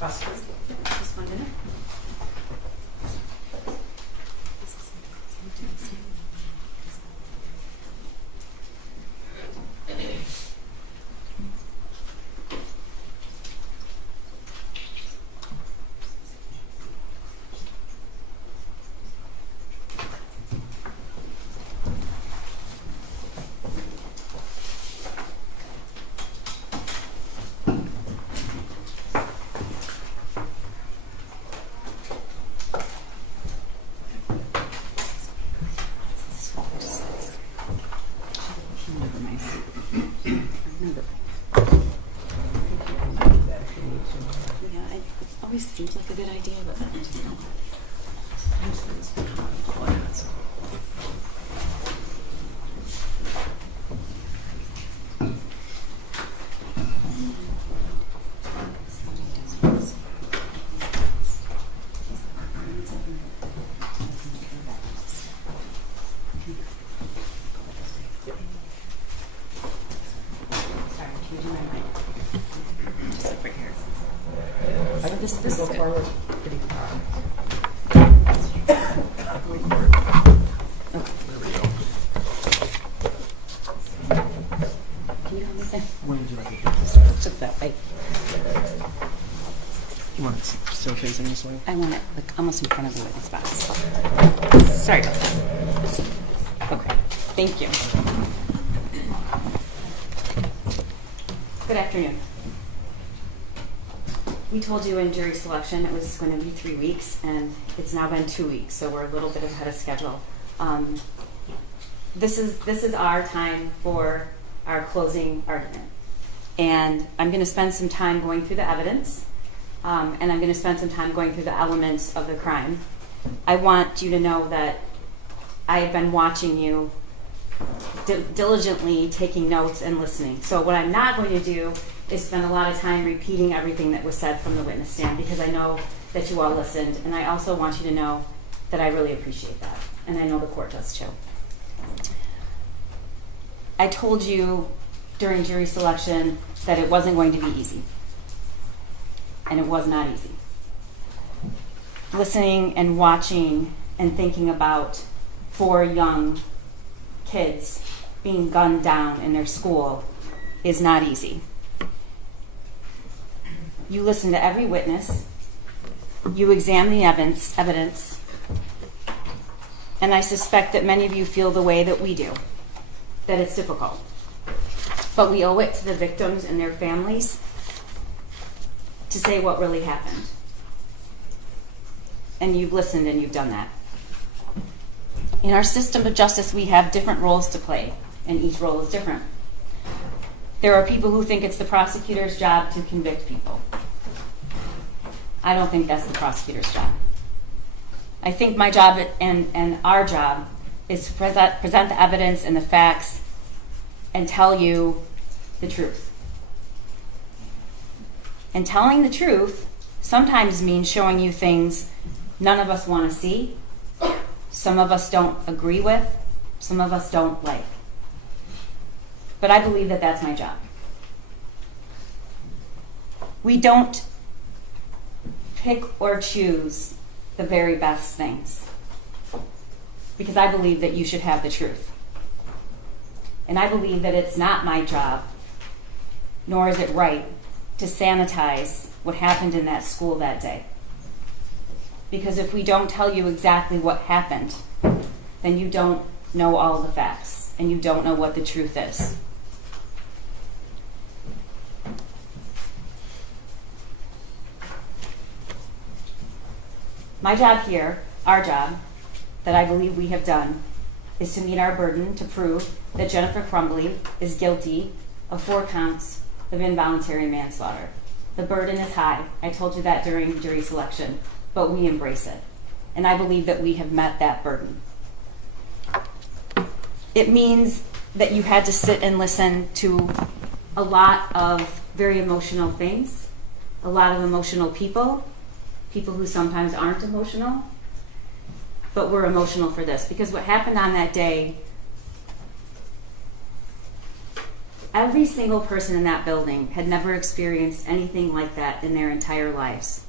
Prosecutor. Just 1 minute. Always seems like a good idea, but I just don't. Sorry, can you do my mic? Just like right here. This is Go good. forward pretty far. Can you help me there? When would you like it? Just that way. You want it still facing this way? I want it like almost in front of the witness box. Sorry about that. Okay. Thank you. Good afternoon. We told you in jury selection it was going to be 3 weeks, and it's now been 2 weeks, so we're a little bit ahead of schedule. This is our time for our closing argument, and I'm going to spend some time going through the evidence, and I'm going to spend some time going through the elements of the crime. I want you to know that I have been watching you diligently, taking notes and listening. So what I'm not going to do is spend a lot of time repeating everything that was said from the witness stand, because I know that you all listened, and I also want you to know that I really appreciate that, and I know the court does too. I told you during jury selection that it wasn't going to be easy, and it was not easy. Listening and watching and thinking about 4 young kids being gunned down in their school is not easy. You listen to every witness, you examine the evidence, and I suspect that many of you feel the way that we do, that it's difficult. But we owe it to the victims and their families to say what really happened. And you've listened and you've done that. In our system of justice, we have different roles to play, and each role is different. There are people who think it's the prosecutor's job to convict people. I don't think that's the prosecutor's job. I think my job and our job is to present the evidence and the facts and tell you the truth. And telling the truth sometimes means showing you things none of us want to see, some of us don't agree with, some of us don't like. But I believe that that's my job. We don't pick or choose the very best things, because I believe that you should have the truth. And I believe that it's not my job, nor is it right, to sanitize what happened in that school that day. Because if we don't tell you exactly what happened, then you don't know all the facts, and you don't know what the truth is. My job here, our job, that I believe we have done, is to meet our burden to prove that Jennifer Crumbley is guilty of 4 counts of involuntary manslaughter. The burden is high. I told you that during jury selection, but we embrace it. And I believe that we have met that burden. It means that you had to sit and listen to a lot of very emotional things, a lot of emotional people who sometimes aren't emotional, but were emotional for this. Because what happened on that day Every single person in that building had never experienced anything like that in their entire lives.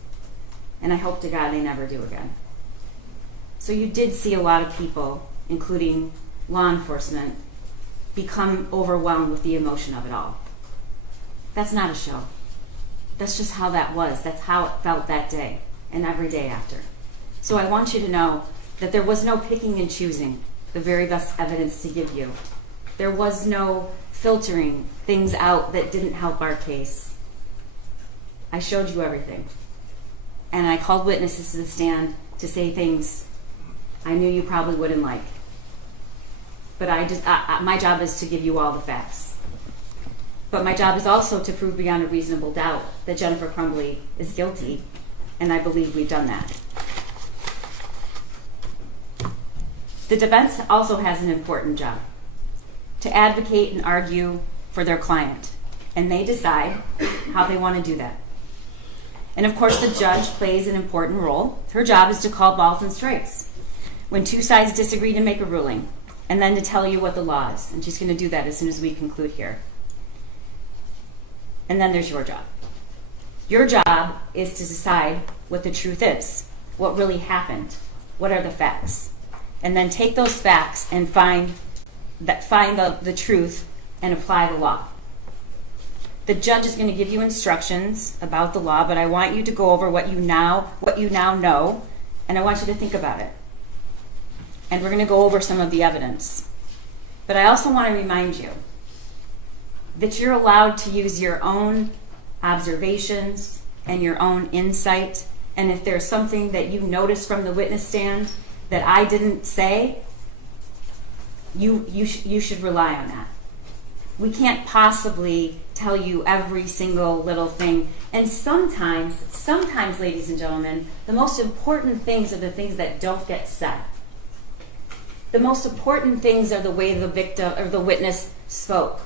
And I hope to God they never do again. So you did see a lot of people, including law enforcement, become overwhelmed with the emotion of it all. That's not a show. That's just how that was. That's how it felt that day and every day after. So I want you to know that there was no picking and choosing the very best evidence to give you. There was no filtering things out that didn't help our case. I showed you everything. And I called witnesses to the stand to say things I knew you probably wouldn't like. But my job is to give you all the facts. But my job is also to prove beyond a reasonable doubt that Jennifer Crumbley is guilty, and I believe we've done that. The defense also has an important job, to advocate and argue for their client, and they decide how they want to do that. And of course, the judge plays an important role. Her job is to call balls and strikes when two sides disagree to make a ruling, and then to tell you what the law is. And she's going to do that as soon as we conclude here. And then there's your job. Your job is to decide what the truth is, what really happened, what are the facts, and then take those facts and find the truth and apply the law. The judge is going to give you instructions about the law, but I want you to go over what you now know, and I want you to think about it. And we're going to go over some of the evidence. But I also want to remind you that you're allowed to use your own observations and your own insight. And if there's something that you notice from the witness stand that I didn't say, you should rely on that. We can't possibly tell you every single little thing. And sometimes, ladies and gentlemen, the most important things are the things that don't get said. The most important things are the way the victim or the witness spoke,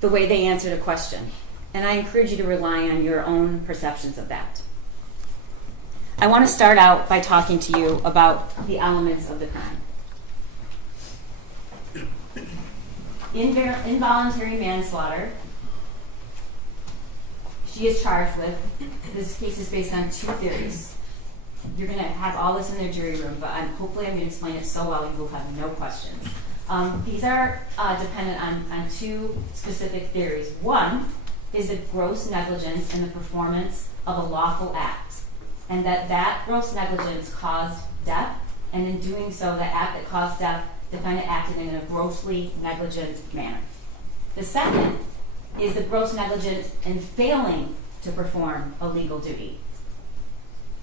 the way they answered a question. And I encourage you to rely on your own perceptions of that. I want to start out by talking to you about the elements of the crime. Involuntary manslaughter, she is charged with. This case is based on two theories. You're going to have all this in their jury room, but hopefully I'm going to explain it so well you will have no questions. These are dependent on two specific theories. One is the gross negligence in the performance of a lawful act, and that gross negligence caused death, and in doing so, the act that caused death, defendant acted in a grossly negligent manner. The second is the gross negligence in failing to perform a legal duty.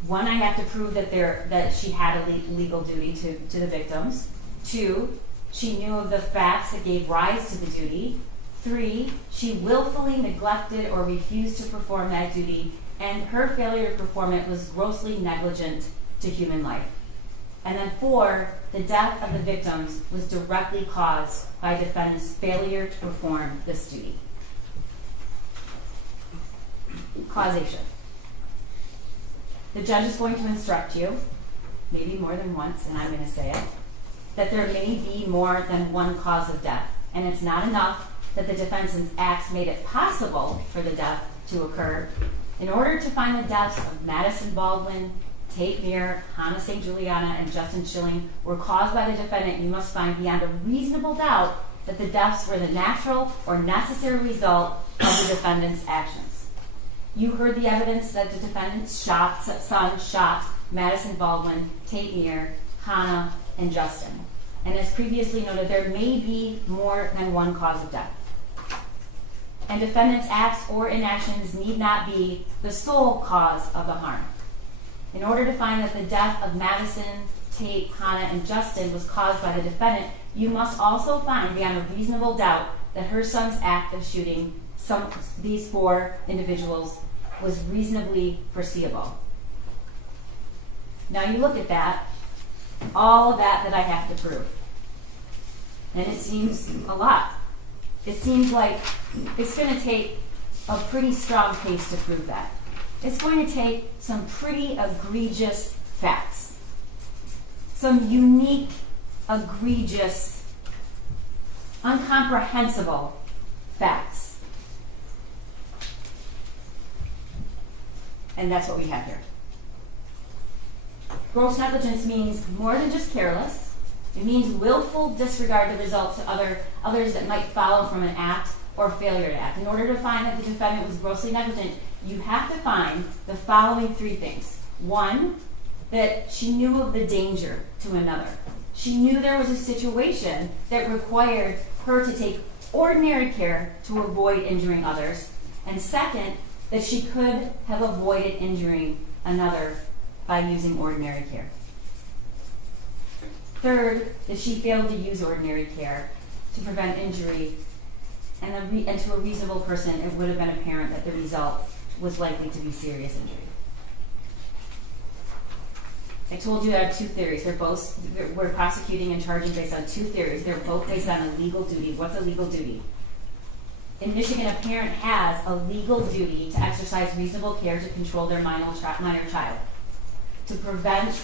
One, I have to prove that she had a legal duty to the victims. Two, she knew of the facts that gave rise to the duty. Three, she willfully neglected or refused to perform that duty, and her failure to perform it was grossly negligent to human life. And then four, the death of the victims was directly caused by defendant's failure to perform this duty. Causation. The judge is going to instruct you, maybe more than once, and I'm going to say it, that there may be more than one cause of death. And it's not enough that the defendant's acts made it possible for the death to occur. In order to find the deaths of Madison Baldwin, Tate Muir, Hannah St. Juliana, and Justin Schilling were caused by the defendant, you must find beyond a reasonable doubt that the deaths were the natural or necessary result of the defendant's actions. You heard the evidence that the defendant's son shot Madison Baldwin, Tate Muir, Hannah, and Justin. And as previously noted, there may be more than one cause of death. And defendant's acts or inactions need not be the sole cause of the harm. In order to find that the death of Madison, Tate, Hannah, and Justin was caused by the defendant, you must also find beyond a reasonable doubt that her son's act of shooting these four individuals was reasonably foreseeable. Now you look at that, all of that I have to prove. And it seems a lot. It seems like it's going to take a pretty strong case to prove that. It's going to take some pretty egregious facts. Some unique, egregious, incomprehensible facts. And that's what we have here. Gross negligence means more than just careless. It means willful disregard the results to others that might follow from an act or failure to act. In order to find that the defendant was grossly negligent, you have to find the following three things. One, that she knew of the danger to another. She knew there was a situation that required her to take ordinary care to avoid injuring others. And second, that she could have avoided injuring another by using ordinary care. Third, that she failed to use ordinary care to prevent injury, and to a reasonable person, it would have been apparent that the result was likely to be serious injury. I told you I have two theories. We're prosecuting and charging based on two theories. They're both based on a legal duty. What's a legal duty? In Michigan, a parent has a legal duty to exercise reasonable care to control their minor child, to prevent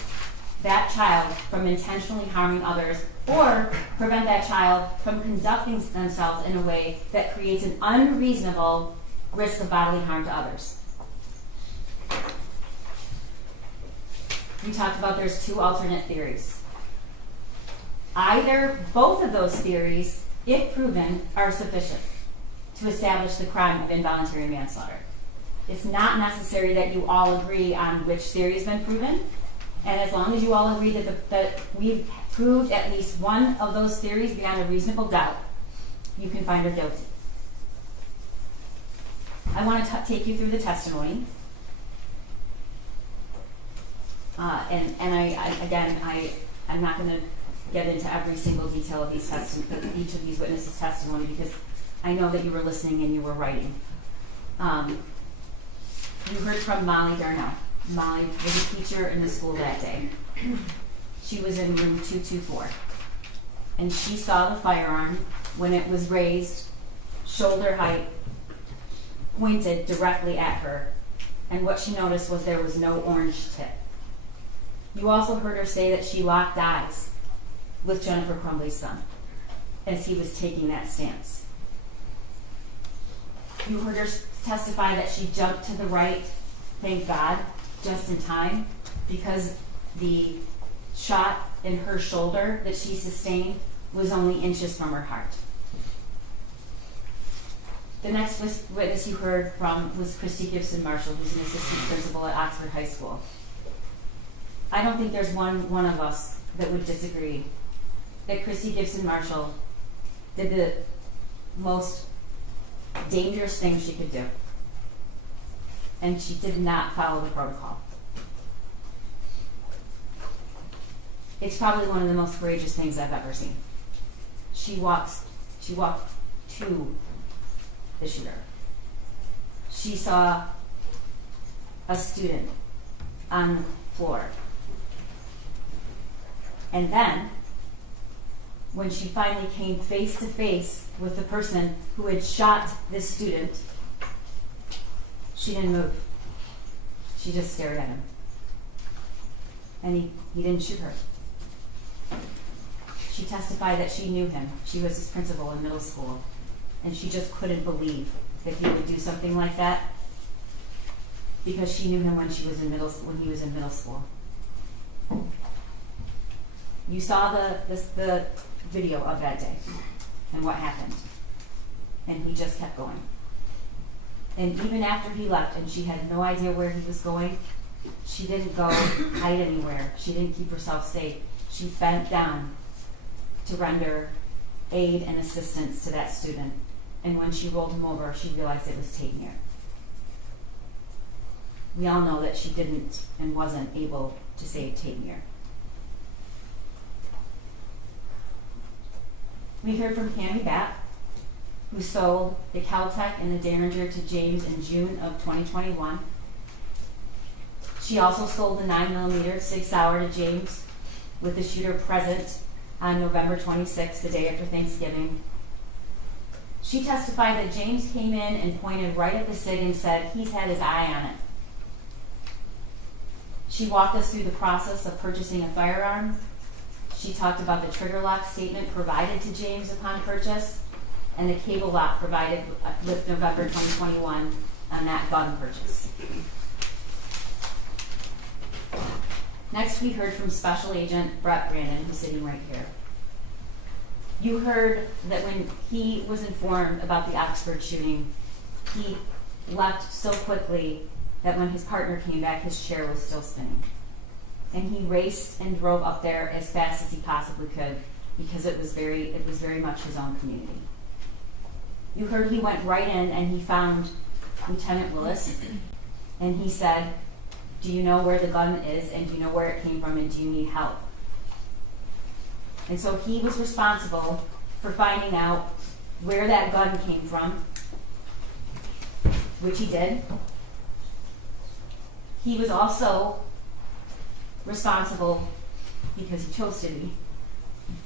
that child from intentionally harming others, or prevent that child from conducting themselves in a way that creates an unreasonable risk of bodily harm to others. We talked about there's two alternate theories. Both of those theories, if proven, are sufficient to establish the crime of involuntary manslaughter. It's not necessary that you all agree on which theory has been proven, and as long as you all agree that we've proved at least one of those theories beyond a reasonable doubt, you can find her guilty. I want to take you through the testimony. I'm not going to get into every single detail of each of these witnesses' testimony, because I know that you were listening and you were writing. You heard from Molly Darnell. Molly was a teacher in the school that day. She was in room 224. And she saw the firearm when it was raised, shoulder height, pointed directly at her. And what she noticed was there was no orange tip. You also heard her say that she locked eyes with Jennifer Crumbley's son as he was taking that stance. You heard her testify that she jumped to the right, thank God, just in time, because the shot in her shoulder that she sustained was only inches from her heart. The next witness you heard from was Christy Gibson Marshall, who's an assistant principal at Oxford High School. I don't think there's one of us that would disagree that Christy Gibson Marshall did the most dangerous thing she could do. And she did not follow the protocol. It's probably one of the most courageous things I've ever seen. She walked to the shooter. She saw a student on the floor. And then, when she finally came face to face with the person who had shot this student, she didn't move. She just stared at him. And he didn't shoot her. She testified that she knew him. She was his principal in middle school. And she just couldn't believe that he would do something like that, because she knew him when he was in middle school. You saw the video of that day and what happened. And he just kept going. And even after he left and she had no idea where he was going, she didn't go hide anywhere. She didn't keep herself safe. She bent down to render aid and assistance to that student. And when she rolled him over, she realized it was Tate Muir. We all know that she didn't and wasn't able to save Tate Muir. We heard from Cammie Batt, who sold the Caltech and the Derringer to James in June of 2021. She also sold the 9mm Sig Sauer to James, with the shooter present on November 26th, the day after Thanksgiving. She testified that James came in and pointed right at the Sig and said he's had his eye on it. She walked us through the process of purchasing a firearm. She talked about the trigger lock statement provided to James upon purchase. and the cable lock provided with November 2021 on that gun purchase. Next, we heard from Special Agent Brett Brandon, who's sitting right here. You heard that when he was informed about the Oxford shooting, he left so quickly that when his partner came back, his chair was still spinning. And he raced and drove up there as fast as he possibly could because it was very much his own community. You heard he went right in and he found Lieutenant Willis, and he said, do you know where the gun is, and do you know where it came from, and do you need help? And so he was responsible for finding out where that gun came from, which he did. He was also responsible, because he chose to be,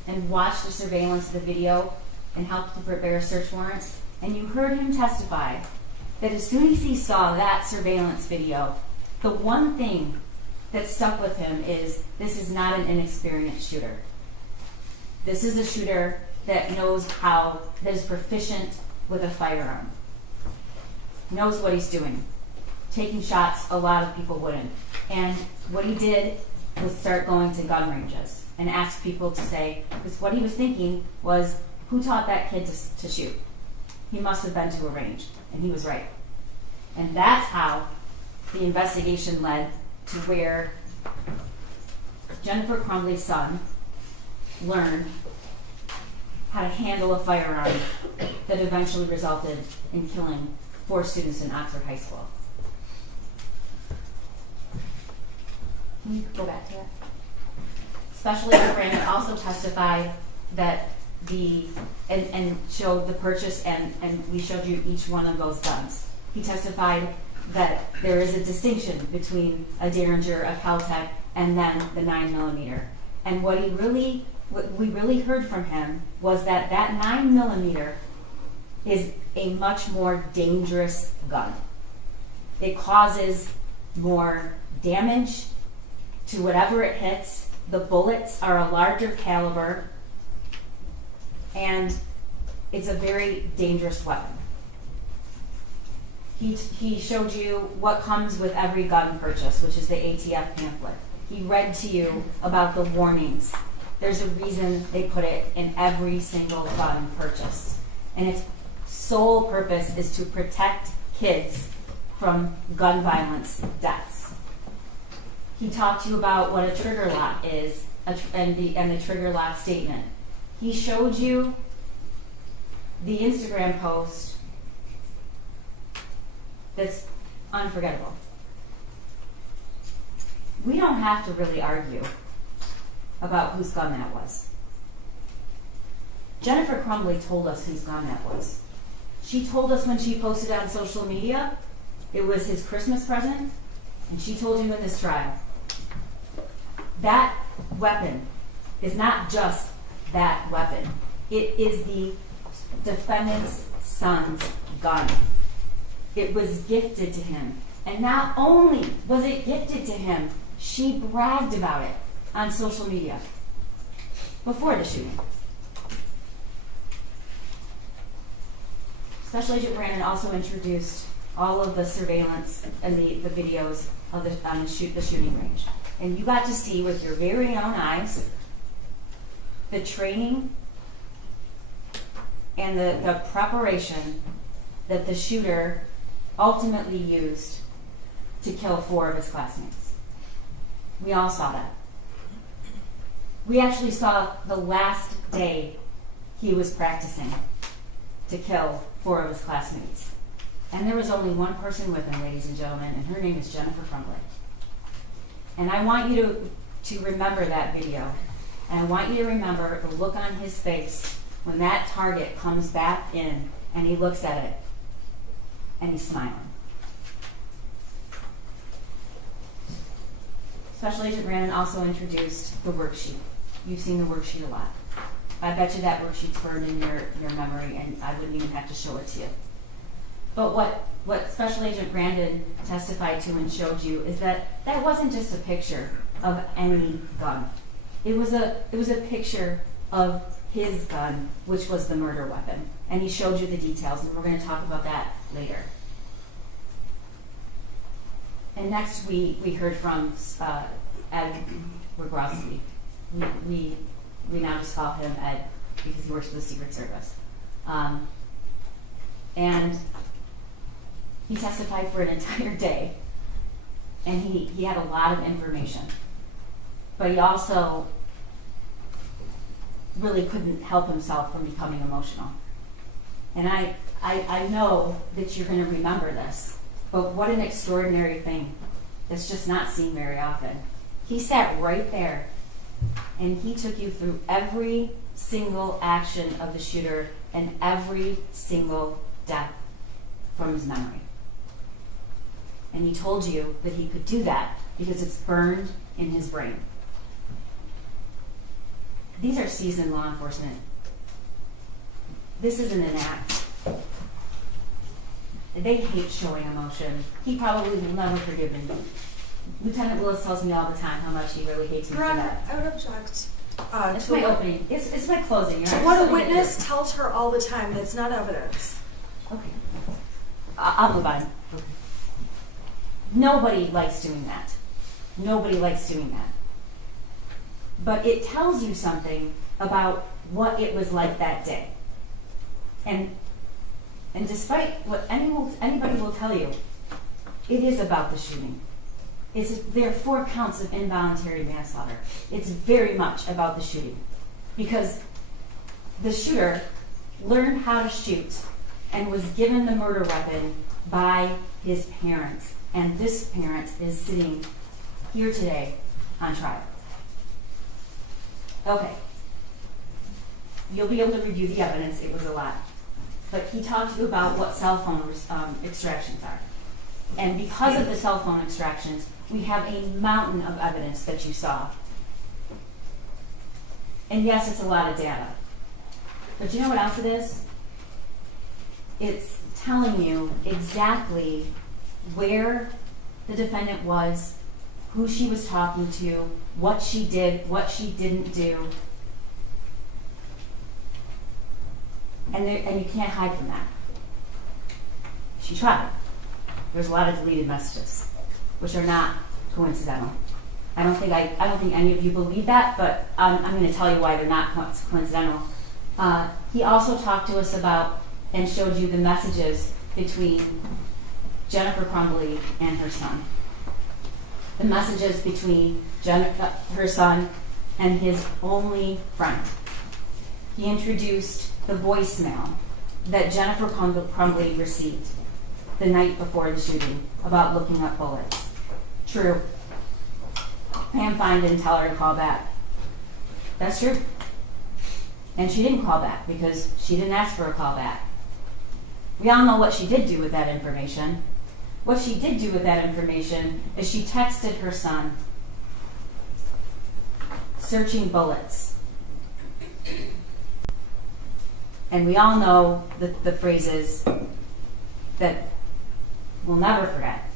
and watched the surveillance of the video and helped to prepare search warrants. And you heard him testify that as soon as he saw that surveillance video, the one thing that stuck with him is this is not an inexperienced shooter. This is a shooter that knows that is proficient with a firearm. Knows what he's doing. Taking shots, a lot of people wouldn't. And what he did was start going to gun ranges and ask people to say, because what he was thinking was, who taught that kid to shoot? He must have been to a range, and he was right. And that's how the investigation led to where Jennifer Crumbley's son learned how to handle a firearm that eventually resulted in killing 4 students in Oxford High School. Can you go back to that? Special Agent Brandon also testified that and showed the purchase, and we showed you each one of those guns. He testified that there is a distinction between a Derringer, a Caltech, and then the 9mm. And what we really heard from him was that 9mm is a much more dangerous gun. It causes more damage to whatever it hits. The bullets are a larger caliber, and it's a very dangerous weapon. He showed you what comes with every gun purchase, which is the ATF pamphlet. He read to you about the warnings. There's a reason they put it in every single gun purchase. And its sole purpose is to protect kids from gun violence deaths. He talked to you about what a trigger lock is and the trigger lock statement. He showed you the Instagram post that's unforgettable. We don't have to really argue about whose gun that was. Jennifer Crumbley told us whose gun that was. She told us when she posted on social media it was his Christmas present, and she told you in this trial. That weapon is not just that weapon. It is the defendant's son's gun. It was gifted to him. And not only was it gifted to him, she bragged about it on social media before the shooting. Special Agent Brandon also introduced all of the surveillance and the videos of the shooting range. And you got to see with your very own eyes the training and the preparation that the shooter ultimately used to kill 4 of his classmates. We all saw that. We actually saw the last day he was practicing to kill 4 of his classmates. And there was only one person with him, ladies and gentlemen, and her name is Jennifer Crumbley. And I want you to remember that video. And I want you to remember the look on his face when that target comes back in and he looks at it and he's smiling. Special Agent Brandon also introduced the worksheet. You've seen the worksheet a lot. I bet you that worksheet's burned in your memory, and I wouldn't even have to show it to you. But what Special Agent Brandon testified to and showed you is that wasn't just a picture of any gun. It was a picture of his gun, which was the murder weapon. and he showed you the details, and we're going to talk about that later. And next we heard from Ed Wagowski. We now just call him Ed because he works for the Secret Service. And he testified for an entire day, and he had a lot of information. But he also really couldn't help himself from becoming emotional. And I know that you're going to remember this, but what an extraordinary thing. It's just not seen very often. He sat right there, and he took you through every single action of the shooter and every single death from his memory. And he told you that he could do that because it's burned in his brain. These are seasoned law enforcement. This isn't an act. They hate showing emotion. He probably will never forgive me. Lieutenant Willis tells me all the time how much he really hates me for that. I would object. It's my opening. It's my closing. You're not What a splitting it witness through. tells her all the time. That's not evidence. Okay. I'll move on. Okay. Nobody likes doing that. Nobody likes doing that. But it tells you something about what it was like that day. And despite what anybody will tell you, it is about the shooting. There are 4 counts of involuntary manslaughter. It's very much about the shooting. Because the shooter learned how to shoot and was given the murder weapon by his parents. And this parent is sitting here today on trial. Okay. You'll be able to review the evidence. It was a lot. But he talked to you about what cell phone extractions are. And because of the cell phone extractions, we have a mountain of evidence that you saw. And yes, it's a lot of data. But you know what else it is? It's telling you exactly where the defendant was, who she was talking to, what she did, what she didn't do. And you can't hide from that. She tried. There's a lot of deleted messages, which are not coincidental. I don't think any of you believe that, but I'm going to tell you why they're not coincidental. He also talked to us about and showed you the messages between Jennifer Crumbley and her son. The messages between her son and his only friend. He introduced the voicemail that Jennifer Crumbley received the night before the shooting about looking up bullets. True. Pam Fine didn't tell her to call back. That's true. And she didn't call back because she didn't ask for a call back. We all know what she did do with that information. What she did do with that information is she texted her son, searching bullets. And we all know the phrases that we'll never forget.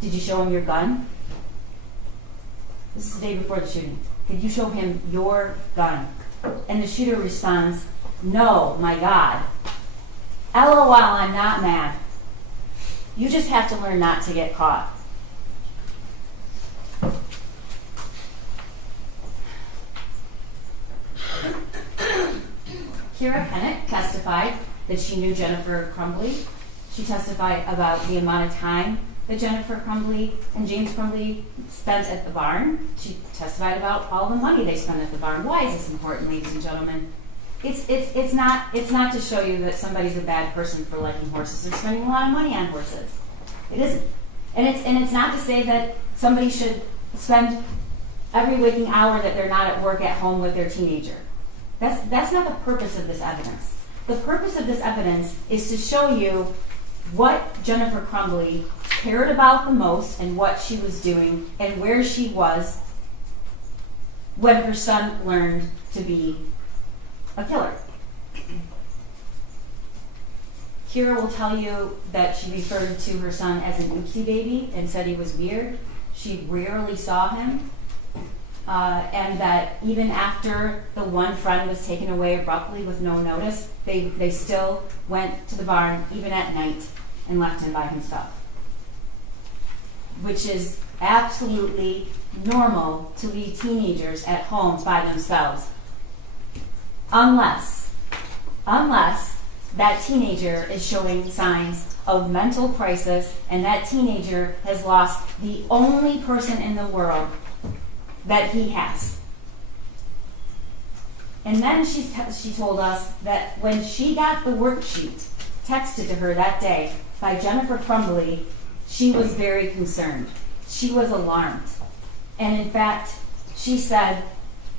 Did you show him your gun? This is the day before the shooting. Did you show him your gun? And the shooter responds, no, my God. LOL, I'm not mad. You just have to learn not to get caught. Kira Pennant testified that she knew Jennifer Crumbley. She testified about the amount of time that Jennifer Crumbley and James Crumbley spent at the barn. She testified about all the money they spent at the barn. Why is this important, ladies and gentlemen? It's not to show you that somebody's a bad person for liking horses or spending a lot of money on horses. It isn't. And it's not to say that somebody should spend every waking hour that they're not at work at home with their teenager. That's not the purpose of this evidence. The purpose of this evidence is to show you what Jennifer Crumbley cared about the most and what she was doing and where she was when her son learned to be a killer. Kira will tell you that she referred to her son as an oopsie baby and said he was weird. She rarely saw him. and that even after the one friend was taken away abruptly with no notice, they still went to the barn even at night and left him by himself, which is absolutely normal to leave teenagers at home by themselves, unless that teenager is showing signs of mental crisis and that teenager has lost the only person in the world that he has. And then she told us that when she got the worksheet texted to her that day by Jennifer Crumbley, she was very concerned. She was alarmed. And in fact, she said,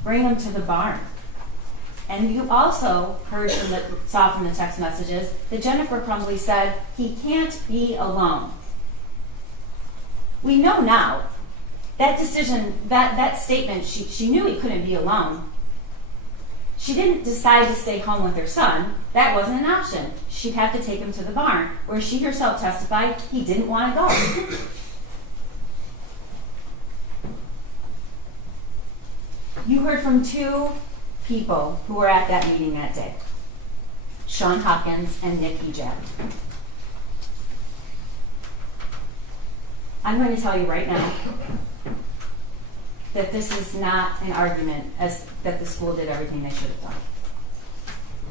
bring him to the barn. And you also saw from the text messages that Jennifer Crumbley said he can't be alone. We know now that decision, that statement, she knew he couldn't be alone. She didn't decide to stay home with her son. That wasn't an option. She'd have to take him to the barn, where she herself testified he didn't want to go. You heard from two people who were at that meeting that day, Sean Hopkins and Nick Ejab. I'm going to tell you right now that this is not an argument as that the school did everything they should have done.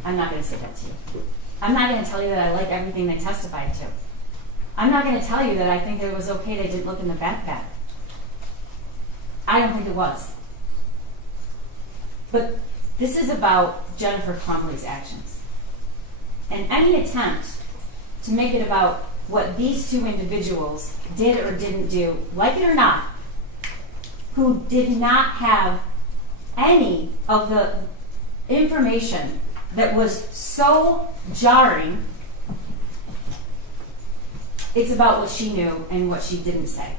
I'm not going to say that to you. I'm not going to tell you that I like everything they testified to. I'm not going to tell you that I think it was okay they didn't look in the backpack. I don't think it was. But this is about Jennifer Crumbley's actions. And any attempt to make it about what these two individuals did or didn't do, like it or not, who did not have any of the information that was so jarring, it's about what she knew and what she didn't say.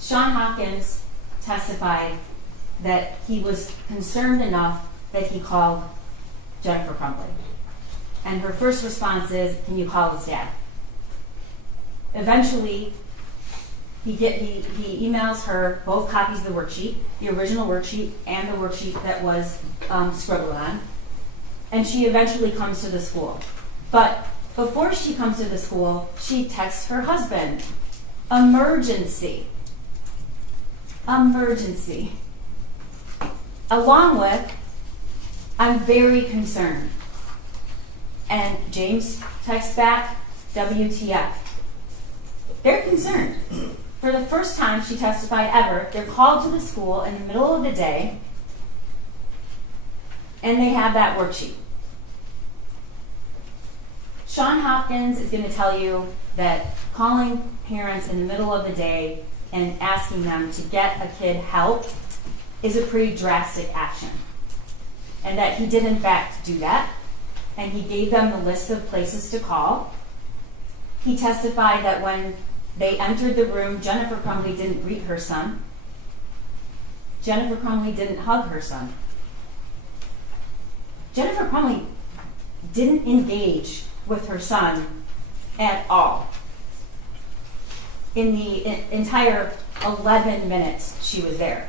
Sean Hopkins testified that he was concerned enough that he called Jennifer Crumbley. And her first response is, can you call his dad? Eventually, he emails her both copies of the worksheet, the original worksheet and the worksheet that was scribbled on. And she eventually comes to the school. But before she comes to the school, she texts her husband, emergency. Emergency. Along with, I'm very concerned. And James texts back, WTF. They're concerned. For the first time she testified ever, they're called to the school in the middle of the day, and they have that worksheet. Sean Hopkins is going to tell you that calling parents in the middle of the day and asking them to get a kid help is a pretty drastic action. And that he did in fact do that, and he gave them the list of places to call. He testified that when they entered the room, Jennifer Crumbley didn't greet her son. Jennifer Crumbley didn't hug her son. Jennifer Crumbley didn't engage with her son at all in the entire 11 minutes she was there.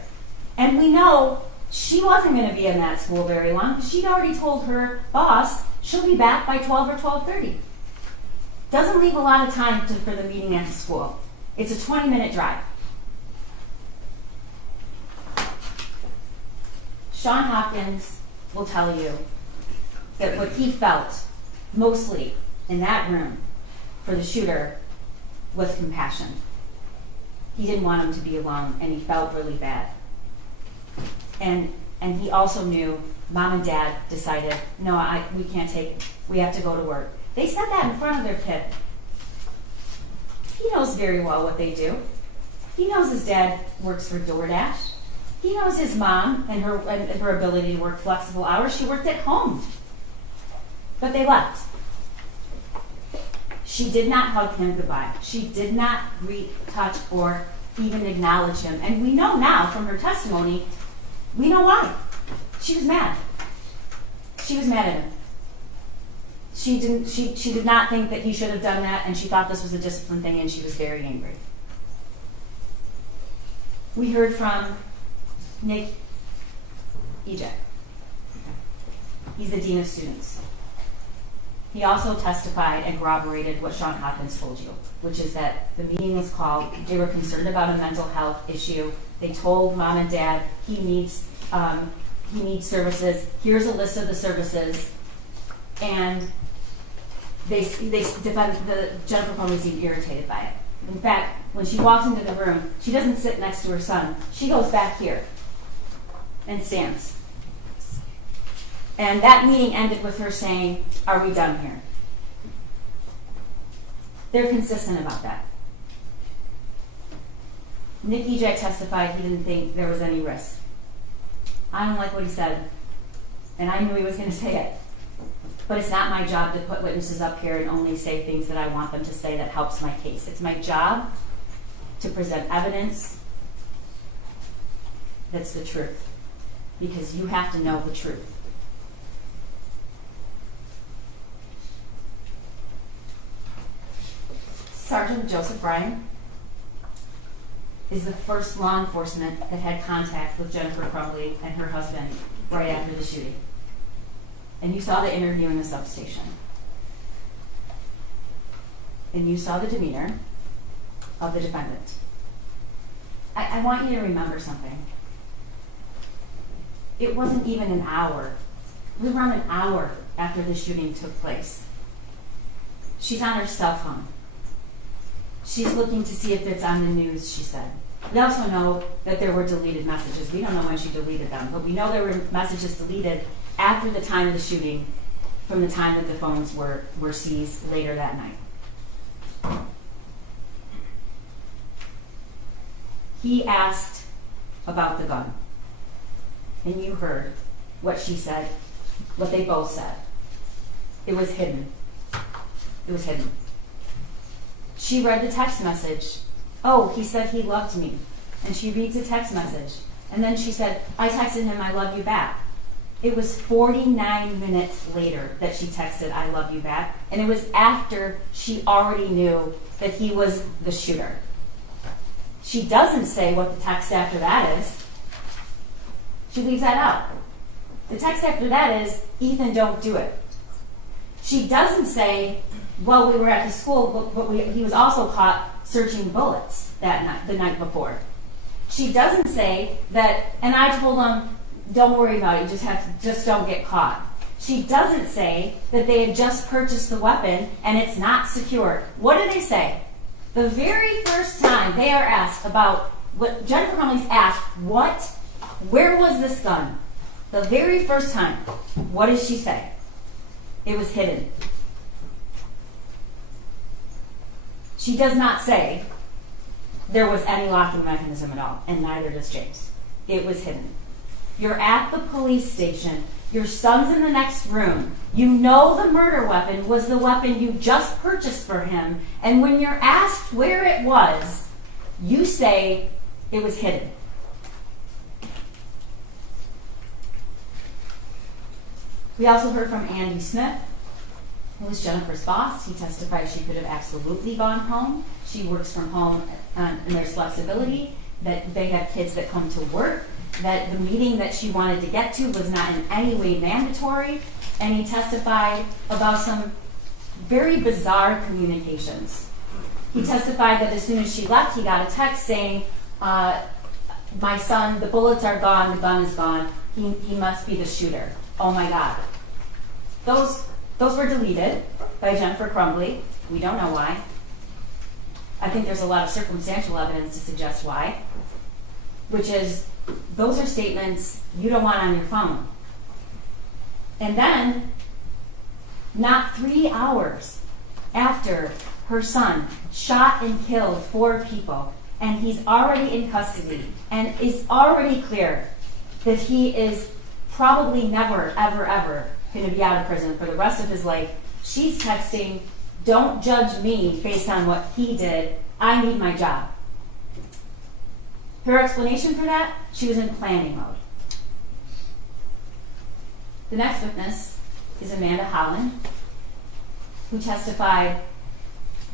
And we know she wasn't going to be in that school very long because she'd already told her boss she'll be back by 12 or 12:30. Doesn't leave a lot of time for the meeting at the school. It's a 20-minute drive. Sean Hopkins will tell you that what he felt mostly in that room for the shooter was compassion. He didn't want him to be alone, and he felt really bad. And he also knew mom and dad decided, no, we can't take it. We have to go to work. They said that in front of their kid. He knows very well what they do. He knows his dad works for DoorDash. He knows his mom and her ability to work flexible hours. She worked at home. But they left. She did not hug him goodbye. She did not greet, touch, or even acknowledge him. And we know now from her testimony, we know why. She was mad. She was mad at him. She did not think that he should have done that, and she thought this was a discipline thing, and she was very angry. We heard from Nick Ejek. He's the dean of students. He also testified and corroborated what Sean Hopkins told you, which is that the meeting was called, they were concerned about a mental health issue. They told mom and dad he needs services. Here's a list of the services. And they Jennifer Crumbley seemed irritated by it. In fact, when she walks into the room, she doesn't sit next to her son. She goes back here and stands. And that meeting ended with her saying, "Are we done here?" They're consistent about that. Nick Ejek testified he didn't think there was any risk. I don't like what he said, and I knew he was going to say it. But it's not my job to put witnesses up here and only say things that I want them to say that helps my case. It's my job to present evidence that's the truth, because you have to know the truth. Sergeant Joseph Bryan is the first law enforcement that had contact with Jennifer Crumbley and her husband right after the shooting. And you saw the interview in the substation. And you saw the demeanor of the defendant. I want you to remember something. It wasn't even an hour. It was around an hour after the shooting took place. She's on her cell phone. She's looking to see if it's on the news, she said. We also know that there were deleted messages. We don't know when she deleted them, but we know there were messages deleted after the time of the shooting, from the time that the phones were seized later that night. He asked about the gun, and you heard what she said, what they both said. It was hidden. It was hidden. She read the text message. "Oh, he said he loved me." And she reads the text message. And then she said, "I texted him, I love you back." It was 49 minutes later that she texted, "I love you back." And it was after she already knew that he was the shooter. She doesn't say what the text after that is. She leaves that out. The text after that is, "Ethan, don't do it." She doesn't say, "Well, we were at the school, but he was also caught searching bullets that night, the night before." She doesn't say that, "And I told him, don't worry about it, just don't get caught." She doesn't say that they had just purchased the weapon and it's not secure. What do they say? The very first time they are asked about what Jennifer Crumbley's asked, where was this gun? The very first time, what does she say? It was hidden. She does not say there was any locking mechanism at all, and neither does James. It was hidden. You're at the police station. Your son's in the next room. You know the murder weapon was the weapon you just purchased for him, and when you're asked where it was, you say it was hidden. We also heard from Andy Smith, who was Jennifer's boss. He testified she could have absolutely gone home. She works from home, and there's flexibility, that they have kids that come to work, that the meeting that she wanted to get to was not in any way mandatory, and he testified about some very bizarre communications. He testified that as soon as she left, he got a text saying, "My son, the bullets are gone, the gun is gone, he must be the shooter." Oh my God. Those were deleted by Jennifer Crumbley. We don't know why. I think there's a lot of circumstantial evidence to suggest why, which is those are statements you don't want on your phone. And then, not 3 hours after her son shot and killed 4 people, and he's already in custody, and it's already clear that he is probably never, ever, ever going to be out of prison for the rest of his life, she's texting, "Don't judge me based on what he did. I need my job." Her explanation for that, she was in planning mode. The next witness is Amanda Holland, who testified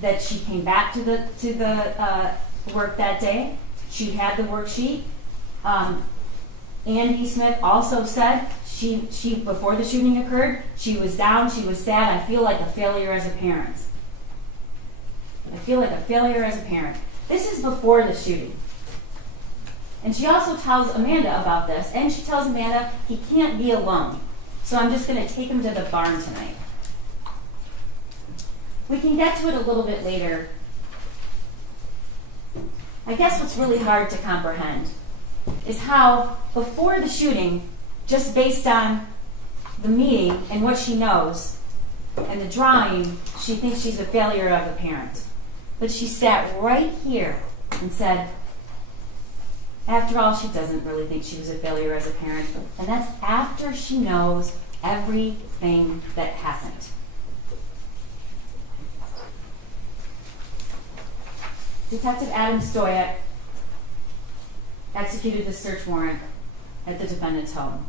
that she came back to the work that day. She had the worksheet. Andy Smith also said she before the shooting occurred, she was down, she was sad. I feel like a failure as a parent. I feel like a failure as a parent. This is before the shooting. And she also tells Amanda about this, and she tells Amanda he can't be alone. So I'm just going to take him to the barn tonight. We can get to it a little bit later. I guess what's really hard to comprehend is how before the shooting, just based on the meeting and what she knows and the drawing, she thinks she's a failure of a parent. But she sat right here and said, after all, she doesn't really think she was a failure as a parent. And that's after she knows everything that happened. Detective Adam Stoyak executed the search warrant at the defendant's home.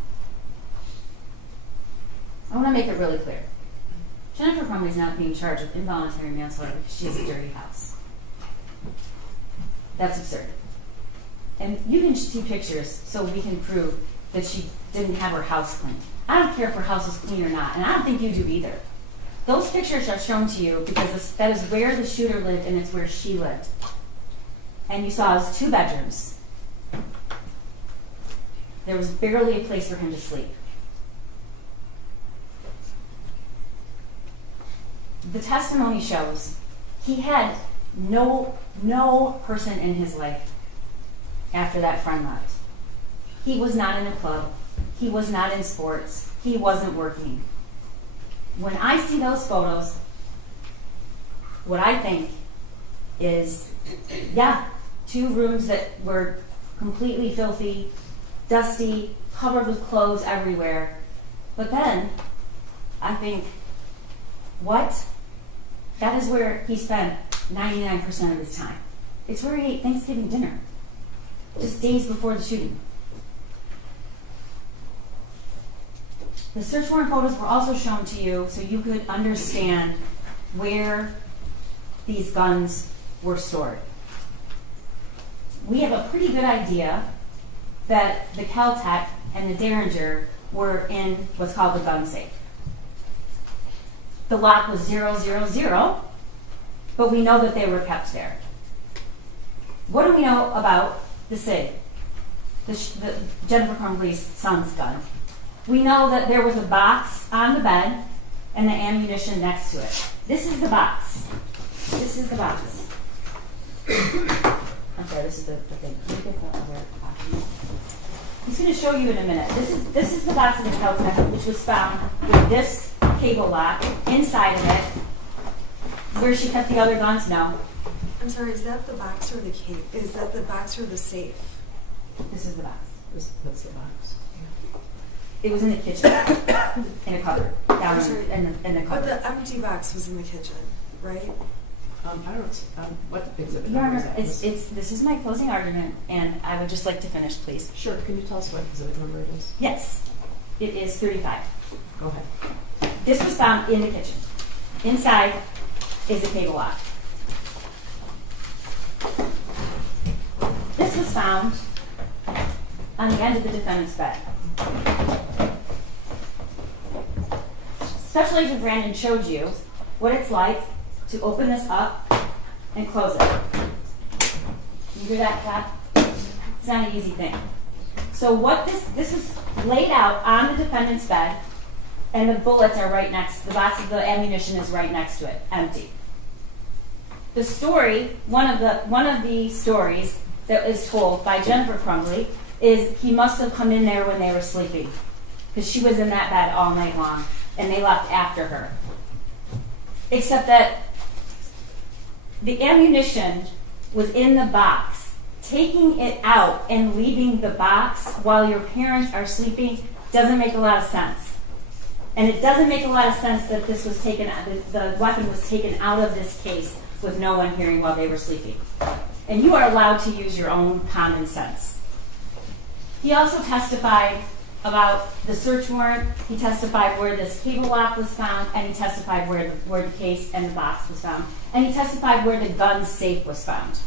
I want to make it really clear. Jennifer Crumbley is not being charged with involuntary manslaughter because she has a dirty house. That's absurd. And you can see pictures so we can prove that she didn't have her house clean. I don't care if her house is clean or not, and I don't think you do either. Those pictures are shown to you because that is where the shooter lived and it's where she lived. And you saw his 2 bedrooms. There was barely a place for him to sleep. The testimony shows he had no person in his life after that friend left. He was not in a club. He was not in sports. He wasn't working. When I see those photos, what I think is, 2 rooms that were completely filthy, dusty, covered with clothes everywhere. But then I think, what? That is where he spent 99% of his time. It's where he ate Thanksgiving dinner, just days before the shooting. The search warrant photos were also shown to you so you could understand where these guns were stored. We have a pretty good idea that the Kel-Tec and the Derringer were in what's called the gun safe. The lock was 000, but we know that they were kept there. What do we know about the SIG, the Jennifer Crumbley's son's gun? We know that there was a box on the bed and the ammunition next to it. This is the box. This is the box. I'm sorry, this is the thing. Can you get the other box? He's going to show you in a minute. This is the box of the Kel-Tec, which was found with this cable lock inside of it. Where she kept the other guns? No. I'm sorry, is that the box or the case? Is that the box or the safe? This is the box. That's the box. It was in the kitchen, in a cupboard, down I'm sorry, in the but cupboard. the empty box was in the kitchen, right? I don't see, what exhibit Your number Honor, is that? this is my closing argument, and I would just like to finish, please. Sure, can you tell us what exhibit number it is? Yes, it is 35. Go ahead. This was found in the kitchen. Inside is a cable lock. This was found on the end of the defendant's bed. Special Agent Brandon showed you what it's like to open this up and close it. You hear that clap? It's not an easy thing. So what this was laid out on the defendant's bed, and the bullets are right next, the box of the ammunition is right next to it, empty. The story, one of the stories that is told by Jennifer Crumbley is he must have come in there when they were sleeping, because she was in that bed all night long, and they left after her. Except that the ammunition was in the box. Taking it out and leaving the box while your parents are sleeping doesn't make a lot of sense. And it doesn't make a lot of sense that this was taken, the weapon was taken out of this case with no one hearing while they were sleeping. And you are allowed to use your own common sense. He also testified about the search warrant. He testified where this cable lock was found, and he testified where the case and the box was found, and he testified where the gun safe was found.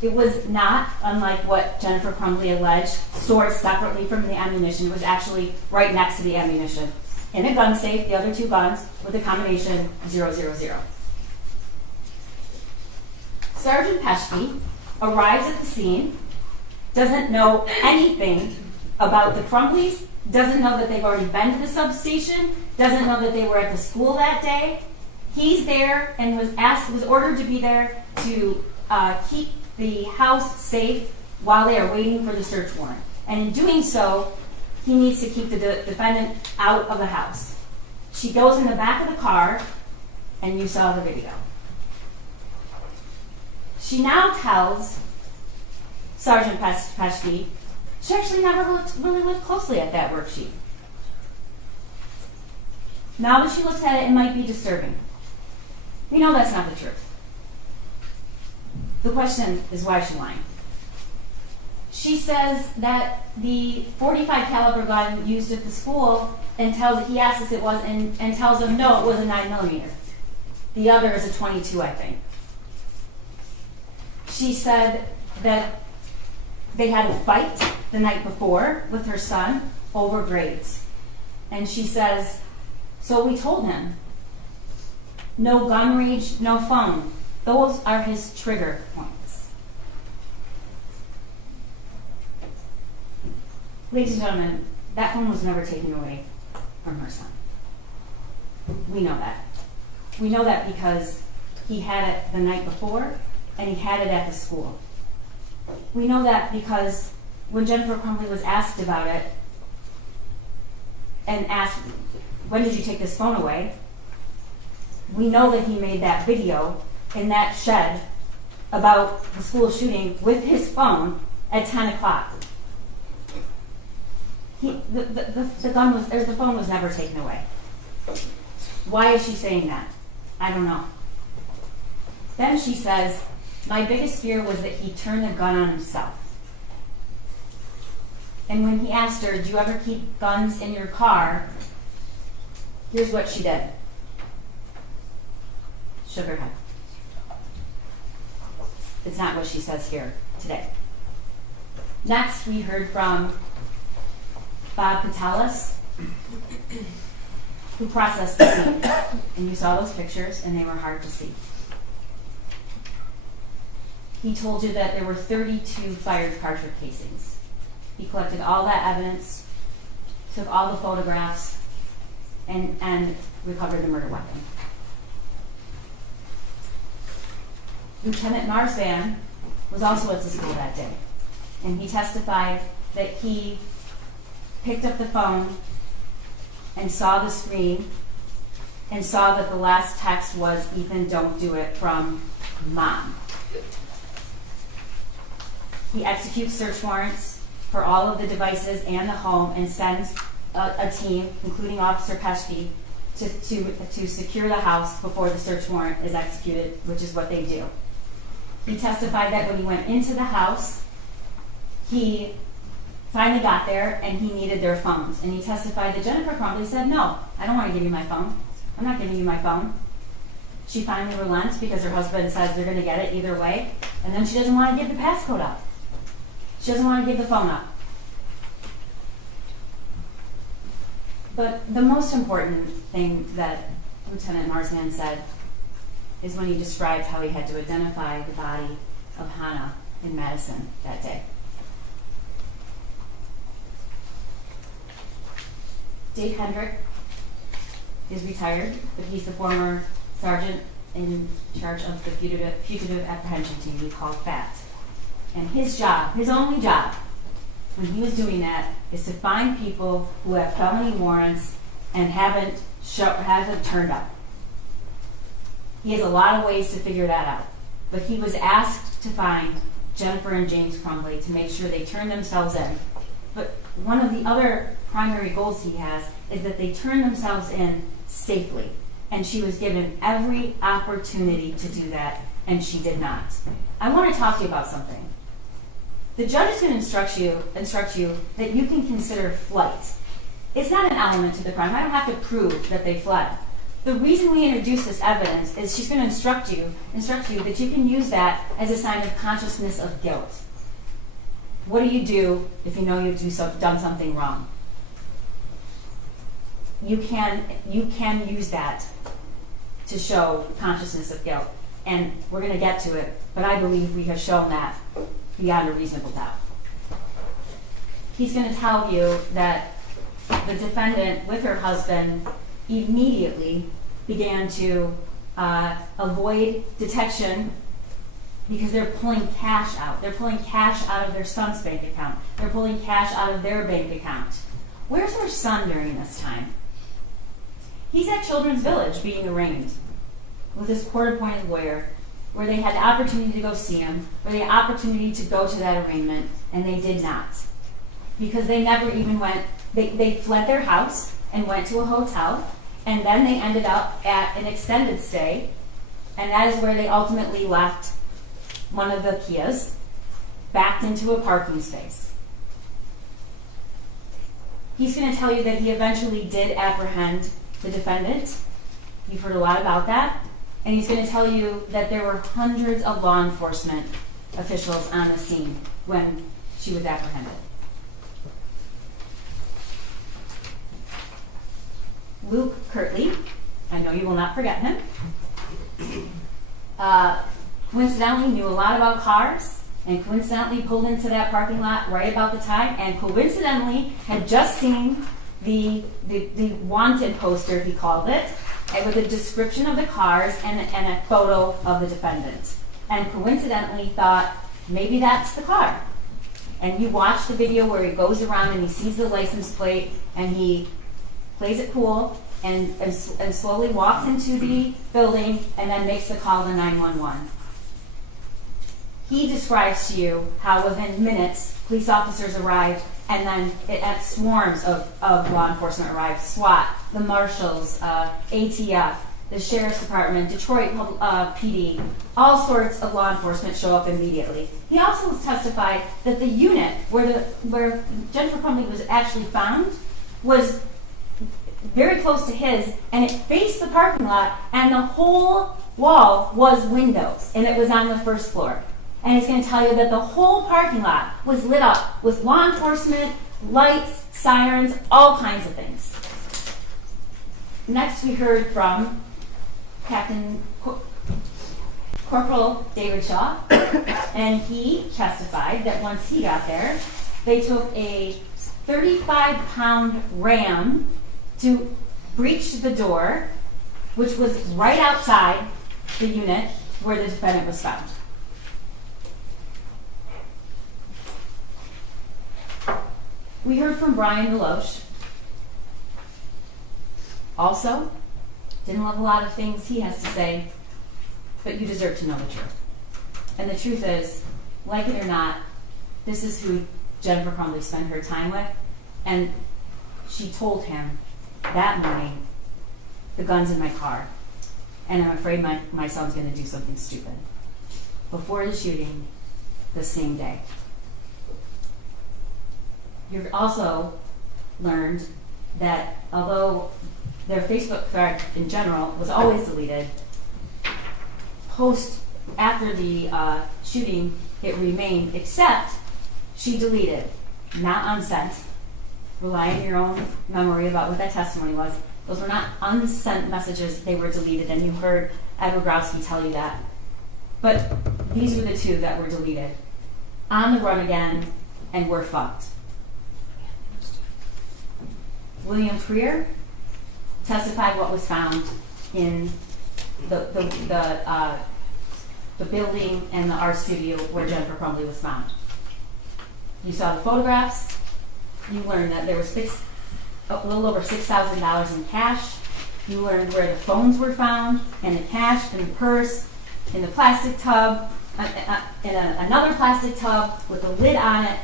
It was not, unlike what Jennifer Crumbley alleged, stored separately from the ammunition. It was actually right next to the ammunition. In a gun safe, the other two guns with a combination 000. Sergeant Peschke arrives at the scene, doesn't know anything about the Crumbleys, doesn't know that they've already been to the substation, doesn't know that they were at the school that day. He's there and was ordered to be there to keep the house safe while they are waiting for the search warrant. And in doing so, he needs to keep the defendant out of the house. She goes in the back of the car, and you saw the video. She now tells Sergeant Peschke she actually never really looked closely at that worksheet. Now that she looks at it, it might be disturbing. We know that's not the truth. The question is, why is she lying? She says that the .45 caliber gun used at the school, and he asks if it was, and tells him no, it was a 9mm. The other is a .22, I think. She said that they had a fight the night before with her son over grades. And she says, so we told him, no gun range, no phone. Those are his trigger points. Ladies and gentlemen, that phone was never taken away from her son. We know that. We know that because he had it the night before and he had it at the school. We know that because when Jennifer Crumbley was asked about it and asked, when did you take this phone away? We know that he made that video in that shed about the school shooting with his phone at 10 o'clock. The phone was never taken away. Why is she saying that? I don't know. Then she says, my biggest fear was that he turned the gun on himself. And when he asked her, do you ever keep guns in your car? Here's what she did. Shook her head. It's not what she says here today. Next, we heard from Bob Patelis, who processed the scene. And you saw those pictures, and they were hard to see. He told you that there were 32 fired cartridge casings. He collected all that evidence, took all the photographs, and recovered the murder weapon. Lieutenant Marsvan was also at the school that day, and he testified that he picked up the phone and saw the screen and saw that the last text was, Ethan, don't do it, from Mom. He executes search warrants for all of the devices and the home and sends a team, including Officer Peschke, to secure the house before the search warrant is executed, which is what they do. He testified that when he went into the house, he finally got there and he needed their phones. And he testified that Jennifer Crumbley said, no, I don't want to give you my phone. I'm not giving you my phone. She finally relents because her husband says they're going to get it either way. And then she doesn't want to give the passcode up. She doesn't want to give the phone up. But the most important thing that Lieutenant Marsman said is when he described how he had to identify the body of Hannah in Madison that day. Dave Hendrick is retired, but he's the former sergeant in charge of the fugitive apprehension team we call FAT. And his job, his only job, when he was doing that, is to find people who have felony warrants and haven't turned up. He has a lot of ways to figure that out. But he was asked to find Jennifer and James Crumbley to make sure they turn themselves in. But one of the other primary goals he has is that they turn themselves in safely. And she was given every opportunity to do that, and she did not. I want to talk to you about something. The judge is going to instruct you that you can consider flight. It's not an element to the crime. I don't have to prove that they fled. The reason we introduce this evidence is she's going to instruct you that you can use that as a sign of consciousness of guilt. what do you do if you know you've done something wrong? You can use that to show consciousness of guilt. And we're going to get to it, but I believe we have shown that beyond a reasonable doubt. He's going to tell you that the defendant, with her husband, immediately began to avoid detection because they're pulling cash out. They're pulling cash out of their son's bank account. They're pulling cash out of their bank account. Where's their son during this time? He's at Children's Village being arraigned with this court-appointed lawyer, where they had the opportunity to go see him, where they had the opportunity to go to that arraignment, and they did not. Because they never even went, they fled their house and went to a hotel, and then they ended up at an extended stay, and that is where they ultimately left one of the Kias, backed into a parking space. He's going to tell you that he eventually did apprehend the defendant. You've heard a lot about that. And he's going to tell you that there were hundreds of law enforcement officials on the scene when she was apprehended. Luke Kirtley, I know you will not forget him, coincidentally knew a lot about cars, and coincidentally pulled into that parking lot right about the time, and coincidentally had just seen the wanted poster, he called it, with a description of the cars and a photo of the defendant. And coincidentally thought, maybe that's the car. And you watch the video where he goes around and he sees the license plate and he plays it cool and slowly walks into the building and then makes the call to 911. He describes to you how within minutes police officers arrived, and then swarms of law enforcement arrived. SWAT, the marshals, ATF, the sheriff's department, Detroit PD, all sorts of law enforcement show up immediately. He also testified that the unit where Jennifer Crumbley was actually found was very close to his, and it faced the parking lot, and the whole wall was windows, and it was on the first floor. And he's going to tell you that the whole parking lot was lit up with law enforcement, lights, sirens, all kinds of things. Next, we heard from Corporal David Shaw, and he testified that once he got there, they took a 35-pound ram to breach the door, which was right outside the unit where the defendant was found. We heard from Brian Deloche. Also, didn't love a lot of things he has to say, but you deserve to know the truth. And the truth is, like it or not, this is who Jennifer Crumbley spent her time with, and she told him that morning, the gun's in my car, and I'm afraid my son's going to do something stupid. Before the shooting, the same day. You've also learned that although their Facebook thread in general was always deleted, after the shooting, it remained, except she deleted, not unsent. Rely on your own memory about what that testimony was. Those were not unsent messages, they were deleted, and you heard Ed Rogrowski tell you that. But these were the two that were deleted. On the run again, and we're fucked. William Freer testified what was found in the building and the art studio where Jennifer Crumbley was found. You saw the photographs. You learned that there was a little over $6,000 in cash. You learned where the phones were found, and the cash, and the purse, in the plastic tub, in another plastic tub with a lid on it,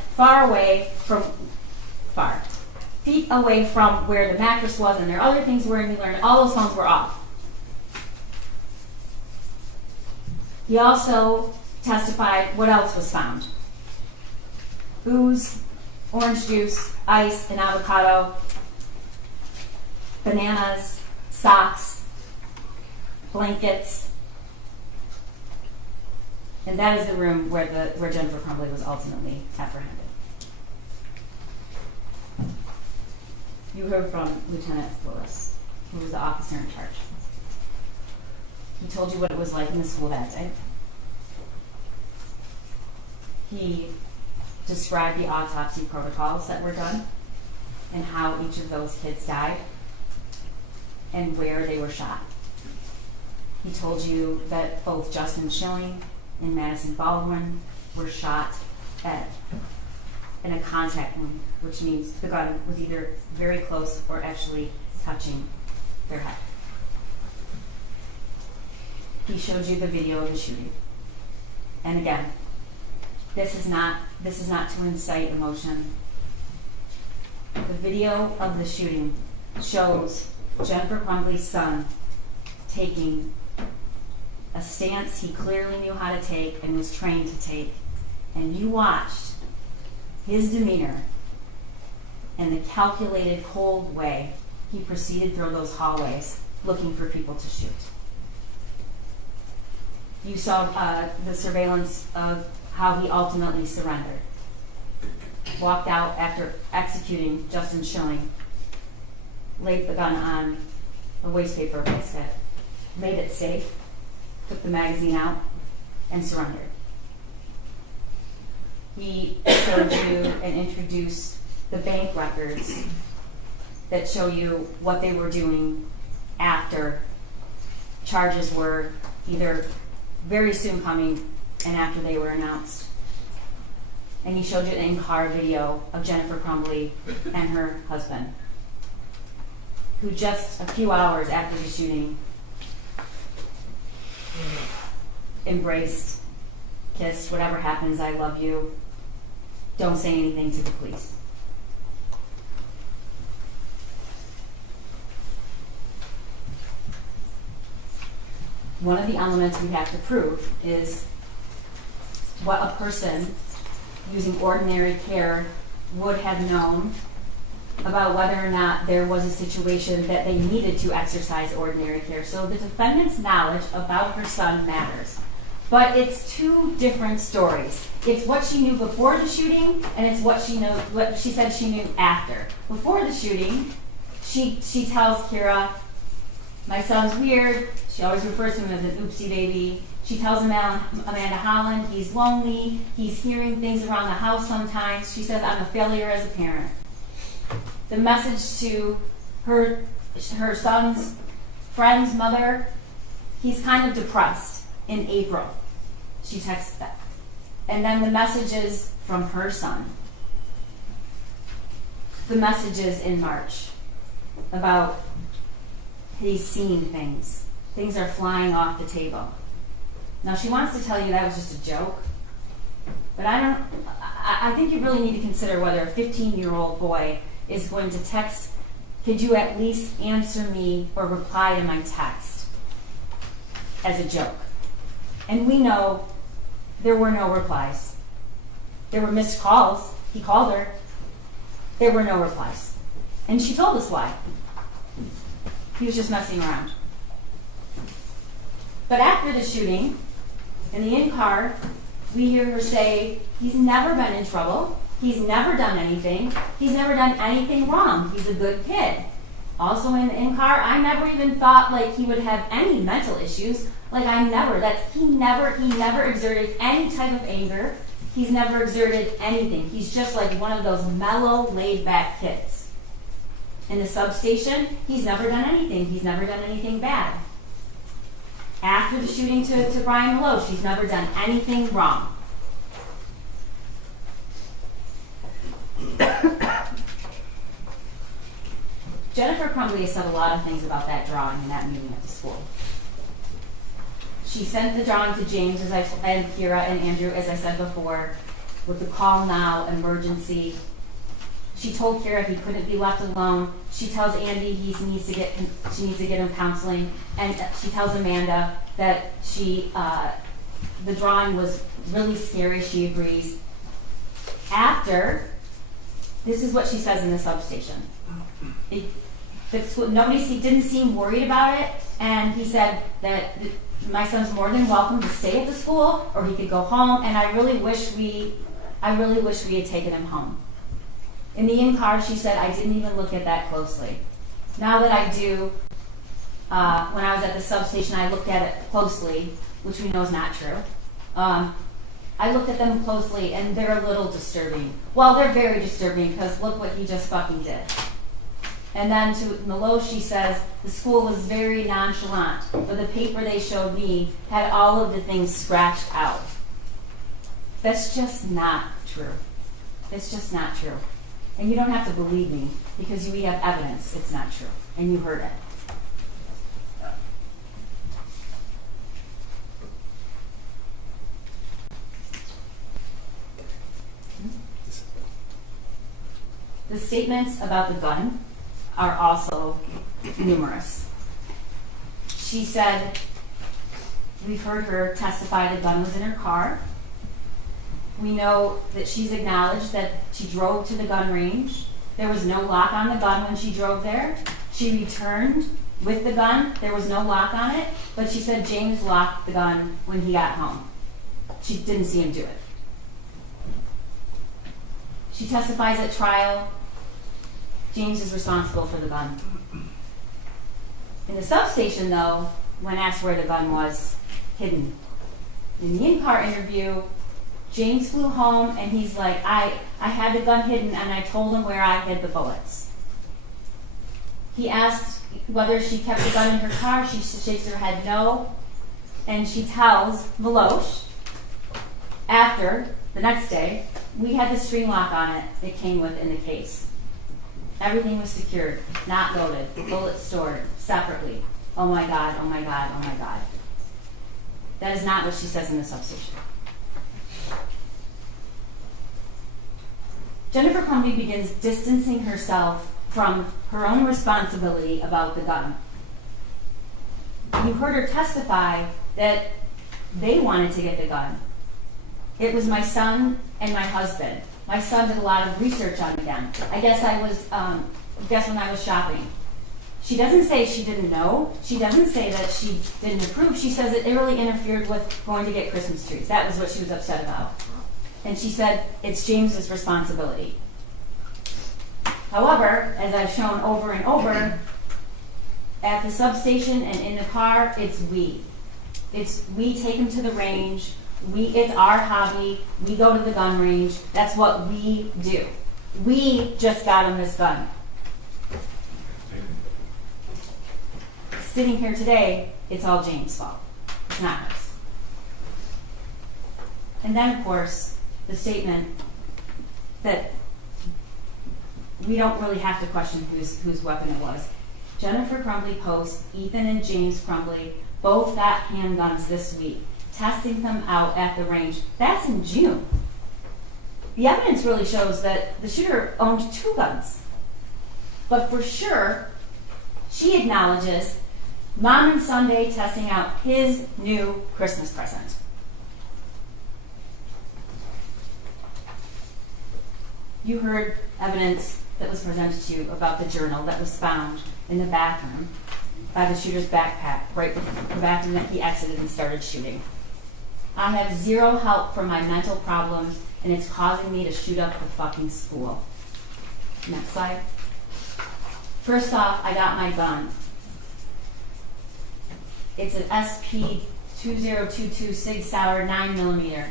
feet away from where the mattress was, and there are other things where you learned all those phones were off. He also testified what else was found. Booze, orange juice, ice, and avocado, bananas, socks, blankets, and that is the room where Jennifer Crumbley was ultimately apprehended. You heard from Lieutenant Willis, who was the officer in charge. He told you what it was like in the school that day. He described the autopsy protocols that were done and how each of those kids died and where they were shot. He told you that both Justin Schilling and Madison Baldwin were shot in a contact wound, which means the gun was either very close or actually touching their head. He showed you the video of the shooting. And again, this is not to incite emotion. The video of the shooting shows Jennifer Crumbley's son taking a stance he clearly knew how to take and was trained to take. And you watched his demeanor and the calculated, cold way he proceeded through those hallways looking for people to shoot. You saw the surveillance of how he ultimately surrendered. Walked out after executing Justin Schilling, laid the gun on a wastepaper basket, made it safe, took the magazine out, and surrendered. He showed you and introduced the bank records that show you what they were doing after charges were either very soon coming and after they were announced. And he showed you an in-car video of Jennifer Crumbley and her husband, who just a few hours after the shooting embraced, kissed, whatever happens, I love you, don't say anything to the police. One of the elements we have to prove is what a person using ordinary care would have known about whether or not there was a situation that they needed to exercise ordinary care. So the defendant's knowledge about her son matters. But it's two different stories. It's what she knew before the shooting, and it's what she said she knew after. Before the shooting, she tells Kira, my son's weird. She always refers to him as an oopsie baby. She tells Amanda Holland he's lonely. He's hearing things around the house sometimes. She says, I'm a failure as a parent. The message to her son's friend's mother, he's kind of depressed in April. She texts that. And then the messages from her son. The messages in March about he's seeing things. Things are flying off the table. Now she wants to tell you that was just a joke, but I think you really need to consider whether a 15-year-old boy is going to text, could you at least answer me or reply to my text, as a joke. And we know there were no replies. There were missed calls. He called her. There were no replies. And she told us why. He was just messing around. But after the shooting, in the in-car, we hear her say, he's never been in trouble. He's never done anything. He's never done anything wrong. He's a good kid. Also in the in-car, I never even thought like he would have any mental issues. Like he never exerted any type of anger. He's never exerted anything. He's just like one of those mellow, laid-back kids. In the substation, he's never done anything. He's never done anything bad. After the shooting to Brian Malone, she's never done anything wrong. Jennifer Crumbley said a lot of things about that drawing in that meeting at the school. She sent the drawing to James and Kira and Andrew, as I said before, with the call now, emergency. She told Kira he couldn't be left alone. She tells Andy she needs to get him counseling, and she tells Amanda that the drawing was really scary. She agrees. After, this is what she says in the substation. Nobody didn't seem worried about it, and he said that my son's more than welcome to stay at the school, or he could go home. And I really wish we had taken him home. In the in-car, she said, I didn't even look at that closely. Now that I do, when I was at the substation, I looked at it closely, which we know is not true. I looked at them closely, and they're a little disturbing. Well, they're very disturbing, because look what he just fucking did. And then to Meloche, she says, the school was very nonchalant, but the paper they showed me had all of the things scratched out. That's just not true. It's just not true. And you don't have to believe me, because we have evidence it's not true, and you heard it. The statements about the gun are also numerous. She said, we've heard her testify the gun was in her car. We know that she's acknowledged that she drove to the gun range. There was no lock on the gun when she drove there. She returned with the gun. There was no lock on it, but she said James locked the gun when he got home. She didn't see him do it. She testifies at trial. James is responsible for the gun. In the substation, though, when asked where the gun was, hidden. In the in-car interview, James flew home and he's like, I had the gun hidden and I told him where I hid the bullets. He asked whether she kept the gun in her car. She shakes her head no. And she tells Meloche, after, the next day, we had the string lock on it that came with in the case. Everything was secured, not loaded, bullets stored separately. Oh my God, oh my God, oh my God. That is not what she says in the substation. Jennifer Crumbley begins distancing herself from her own responsibility about the gun. You heard her testify that they wanted to get the gun. It was my son and my husband. My son did a lot of research on the gun. I guess when I was shopping. She doesn't say she didn't know. She doesn't say that she didn't approve. She says it really interfered with going to get Christmas trees. That was what she was upset about. And she said it's James's responsibility. However, as I've shown over and over, at the substation and in the car, it's we. It's we take him to the range. It's our hobby. We go to the gun range. That's what we do. We just got him this gun. Sitting here today, it's all James' fault. It's not hers. And then, of course, the statement that we don't really have to question whose weapon it was. Jennifer Crumbley posts, Ethan and James Crumbley both got handguns this week, testing them out at the range. That's in June. The evidence really shows that the shooter owned 2 guns. But for sure, she acknowledges Mom and Sunday testing out his new Christmas present. You heard evidence that was presented to you about the journal that was found in the bathroom by the shooter's backpack, right before the bathroom that he exited and started shooting. I have 0 help from my mental problems, and it's causing me to shoot up the fucking school. Next slide. First off, I got my gun. It's an SP 2022 Sig Sauer 9mm.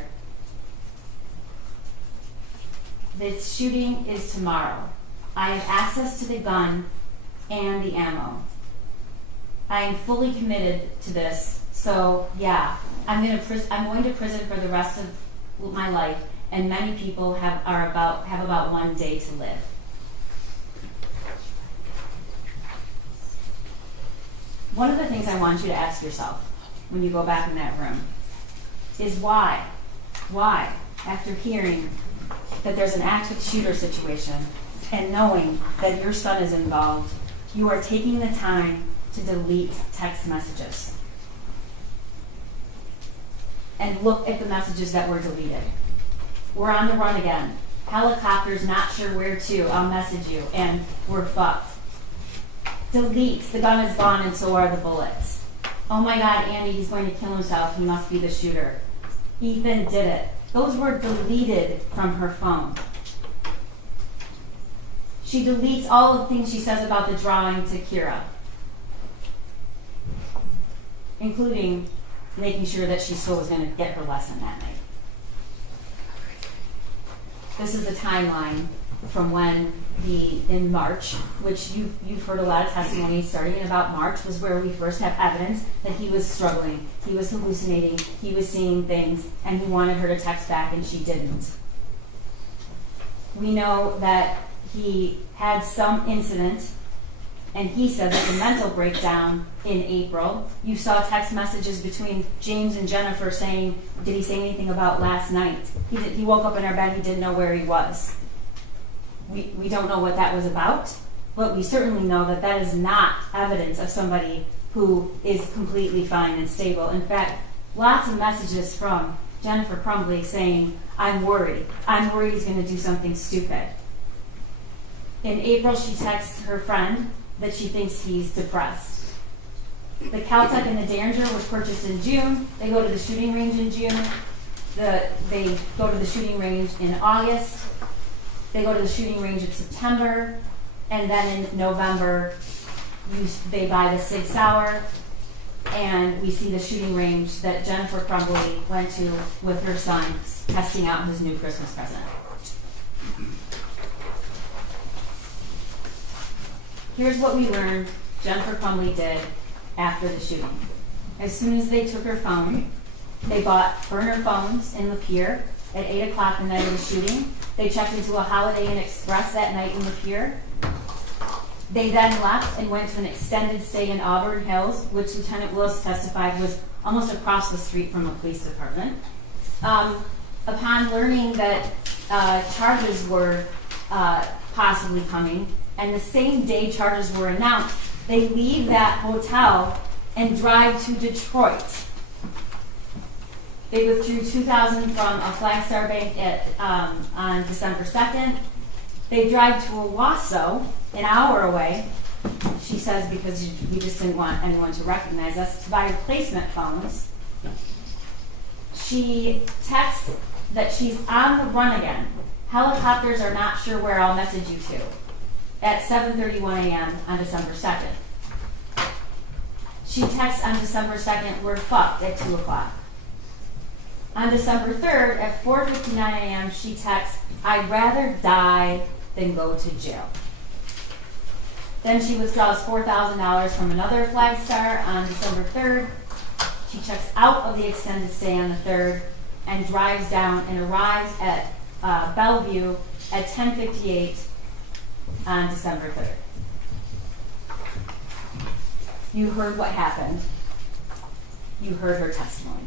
The shooting is tomorrow. I have access to the gun and the ammo. I am fully committed to this, so yeah, I'm going to prison for the rest of my life, and many people have about 1 day to live. One of the things I want you to ask yourself when you go back in that room is why, after hearing that there's an active shooter situation and knowing that your son is involved, you are taking the time to delete text messages and look at the messages that were deleted. We're on the run again. Helicopters, not sure where to. I'll message you, and we're fucked. Deletes. The gun is gone, and so are the bullets. Oh my God, Andy, he's going to kill himself. He must be the shooter. Ethan did it. Those were deleted from her phone. She deletes all of the things she says about the drawing to Kira, including making sure that she still was going to get her lesson that night. This is the timeline from when in March, which you've heard a lot of testimonies starting in about March, was where we first have evidence that he was struggling, he was hallucinating, he was seeing things, and he wanted her to text back and she didn't. We know that he had some incident, and he said that the mental breakdown in April. You saw text messages between James and Jennifer saying, did he say anything about last night? He woke up in our bed, he didn't know where he was. We don't know what that was about, but we certainly know that that is not evidence of somebody who is completely fine and stable. In fact, lots of messages from Jennifer Crumbley saying, I'm worried he's going to do something stupid. In April, she texts her friend that she thinks he's depressed. The Caltech and the Derringer was purchased in June. They go to the shooting range in June. They go to the shooting range in August. They go to the shooting range in September. And then in November, they buy the Sig Sauer. And we see the shooting range that Jennifer Crumbley went to with her son, testing out his new Christmas present. Here's what we learned Jennifer Crumbley did after the shooting. As soon as they took her phone, they bought burner phones in the pier at 8 o'clock the night of the shooting. They checked into a Holiday Inn Express that night in the pier. They then left and went to an extended stay in Auburn Hills, which Lieutenant Willis testified was almost across the street from the police department. Upon learning that charges were possibly coming, and the same day charges were announced, they leave that hotel and drive to Detroit. They withdrew $2,000 from a Flagstar bank on December 2nd. They drive to Owasso, an hour away, she says, because we just didn't want anyone to recognize us, to buy replacement phones. She texts that she's on the run again. Helicopters are not sure where, I'll message you to. At 7:31 a.m. on December 2nd. She texts on December 2nd, we're fucked, at 2 o'clock. On December 3rd, at 4:59 a.m., she texts, I'd rather die than go to jail. Then she withdraws $4,000 from another Flagstar on December 3rd. She checks out of the extended stay on the 3rd and drives down and arrives at Bellevue at 10:58 on December 3rd. You heard what happened. You heard her testimony.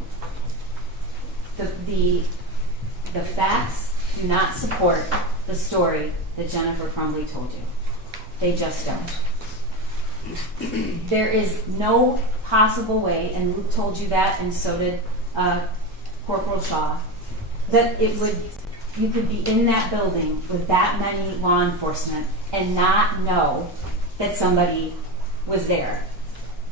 The facts do not support the story that Jennifer Crumbley told you. They just don't. There is no possible way, and Luke told you that, and so did Corporal Shaw, that you could be in that building with that many law enforcement and not know that somebody was there.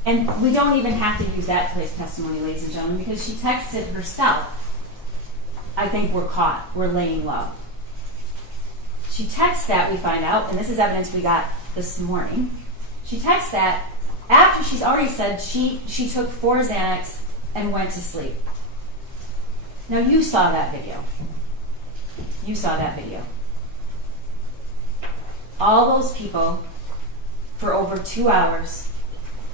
And we don't even have to use that testimony, ladies and gentlemen, because she texted herself, I think we're caught, we're laying low. She texts that, we find out, and this is evidence we got this morning. She texts that after she's already said she took 4 Xanax and went to sleep. Now you saw that video. You saw that video. All those people, for over 2 hours,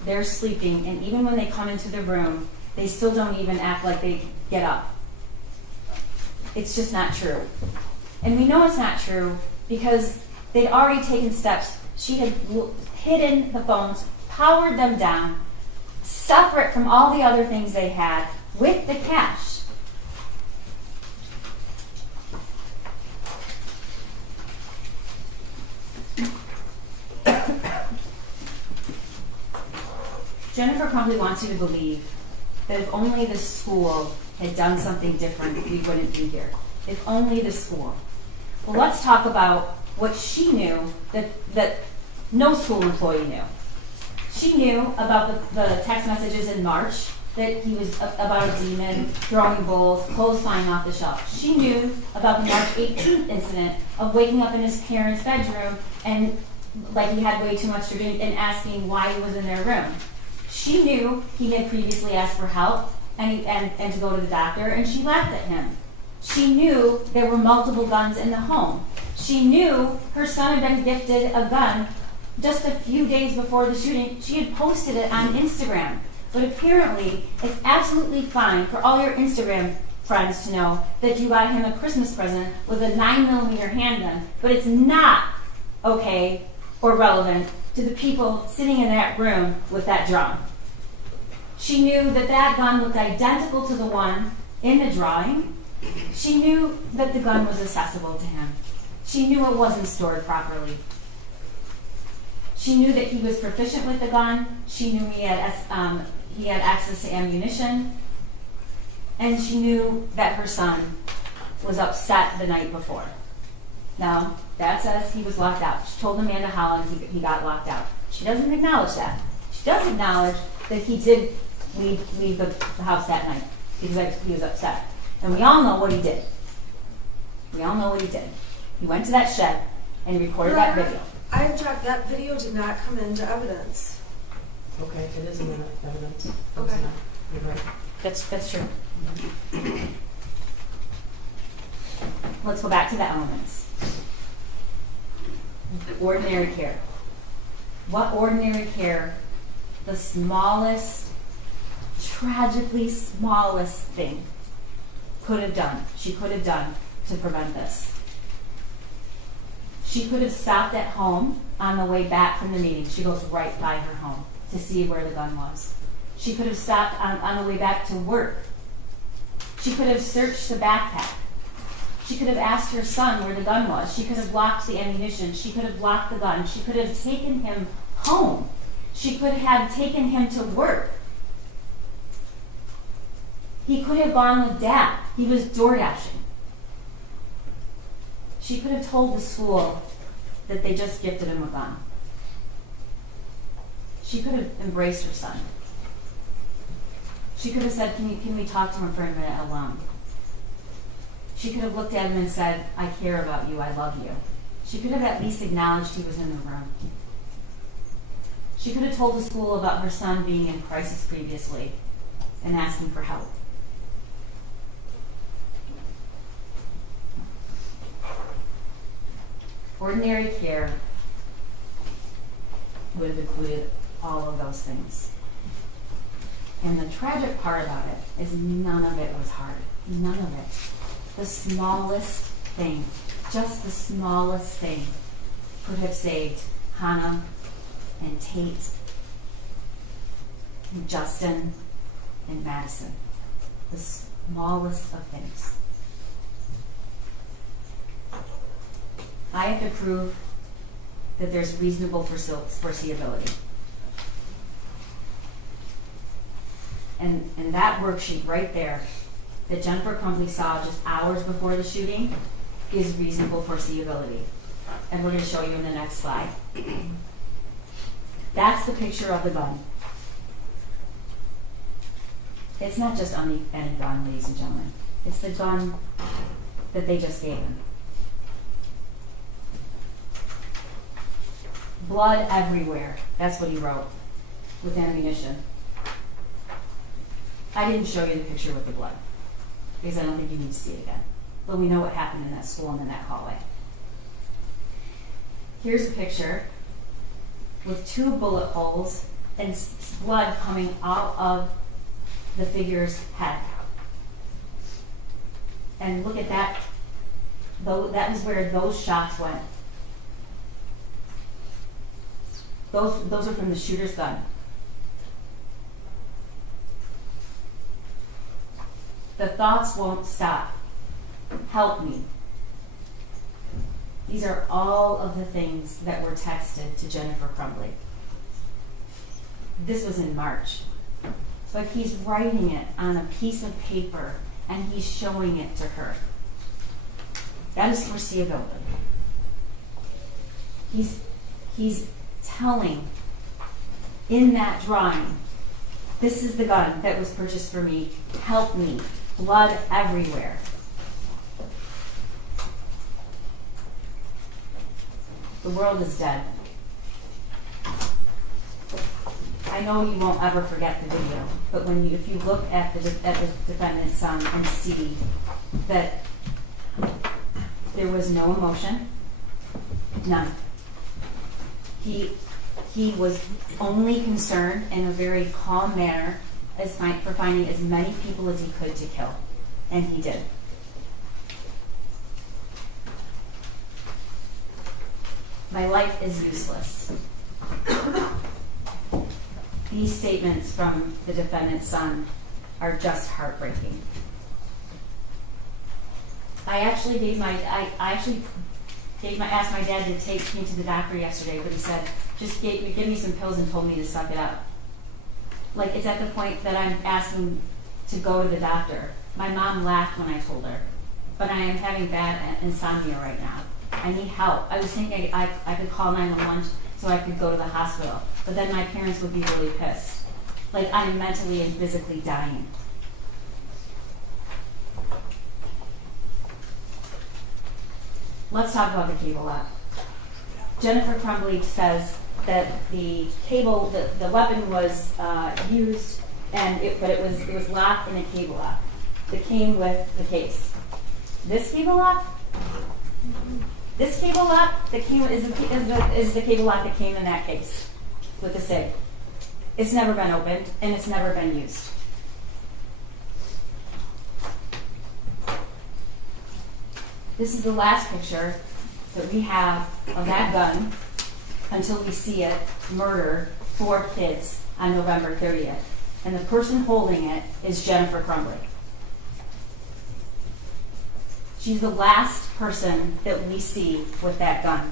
they're sleeping, and even when they come into the room, they still don't even act like they get up. It's just not true. And we know it's not true because they'd already taken steps. She had hidden the phones, powered them down, separate from all the other things they had, with the cash. Jennifer Crumbley wants you to believe that if only the school had done something different, we wouldn't be here. If only the school. Well, let's talk about what she knew that no school employee knew. She knew about the text messages in March that he was about a demon, throwing bowls, clothes flying off the shelf. She knew about the March 18th incident of waking up in his parents' bedroom and like he had way too much to drink and asking why he was in their room. She knew he had previously asked for help and to go to the doctor, and she laughed at him. She knew there were multiple guns in the home. She knew her son had been gifted a gun just a few days before the shooting. She had posted it on Instagram. But apparently, it's absolutely fine for all your Instagram friends to know that you got him a Christmas present with a 9mm handgun, but it's not okay or relevant to the people sitting in that room with that drum. She knew that that gun looked identical to the one in the drawing. She knew that the gun was accessible to him. She knew it wasn't stored properly. She knew that he was proficient with the gun. She knew he had access to ammunition. And she knew that her son was upset the night before. Now, Dad says he was locked out. She told Amanda Holland he got locked out. She doesn't acknowledge that. She does acknowledge that he did leave the house that night because he was upset. And we all know what he did. We all know what he did. He went to that shed and he recorded that video. I object. That video did not come into evidence. Okay, it is in the evidence. Okay. It's not. You're right. That's true. Let's go back to the elements. Ordinary care. What ordinary care, the smallest, tragically smallest thing she could have done to prevent this? She could have stopped at home on the way back from the meeting. She goes right by her home to see where the gun was. She could have stopped on the way back to work. She could have searched the backpack. She could have asked her son where the gun was. She could have locked the ammunition. She could have locked the gun. She could have taken him home. She could have taken him to work. He could have gone with Dad. He was door dashing. She could have told the school that they just gifted him a gun. She could have embraced her son. She could have said, can we talk to him for a minute alone? She could have looked at him and said, I care about you, I love you. She could have at least acknowledged he was in the room. She could have told the school about her son being in crisis previously and asking for help. Ordinary care would have included all of those things. And the tragic part about it is none of it was hard. None of it. The smallest thing, just the smallest thing, could have saved Hannah and Tate and Justin and Madison. The smallest of things. I have to prove that there's reasonable foreseeability. And that worksheet right there that Jennifer Crumbley saw just hours before the shooting is reasonable foreseeability. And we're going to show you in the next slide. That's the picture of the gun. It's not just any gun, ladies and gentlemen. It's the gun that they just gave him. Blood everywhere. That's what he wrote with ammunition. I didn't show you the picture with the blood because I don't think you need to see it again. But we know what happened in that school and in that hallway. Here's a picture with 2 bullet holes and blood coming out of the figure's head. And look at that. That is where those shots went. Those are from the shooter's gun. The thoughts won't stop. Help me. These are all of the things that were texted to Jennifer Crumbley. This was in March. But he's writing it on a piece of paper and he's showing it to her. That is foreseeability. He's telling in that drawing This is the gun that was purchased for me. Help me. Blood everywhere. The world is dead. I know you won't ever forget the video, but if you look at the defendant's son and see that there was no emotion, none. He was only concerned in a very calm manner for finding as many people as he could to kill, and he did. My life is useless. These statements from the defendant's son are just heartbreaking. I asked my dad to take me to the doctor yesterday, but he said, just give me some pills and told me to suck it up. Like, it's at the point that I'm asking to go to the doctor. My mom laughed when I told her, but I am having bad insomnia right now. I need help. I was thinking I could call 911 so I could go to the hospital, but then my parents would be really pissed. Like, I am mentally and physically dying. Let's talk about the cable lock. Jennifer Crumbley says that the weapon was used, but it was locked in a cable lock that came with the case. This cable lock that came is the cable lock that came in that case with the SIG. It's never been opened and it's never been used. This is the last picture that we have of that gun until we see it murder 4 kids on November 30th. And the person holding it is Jennifer Crumbley. She's the last person that we see with that gun.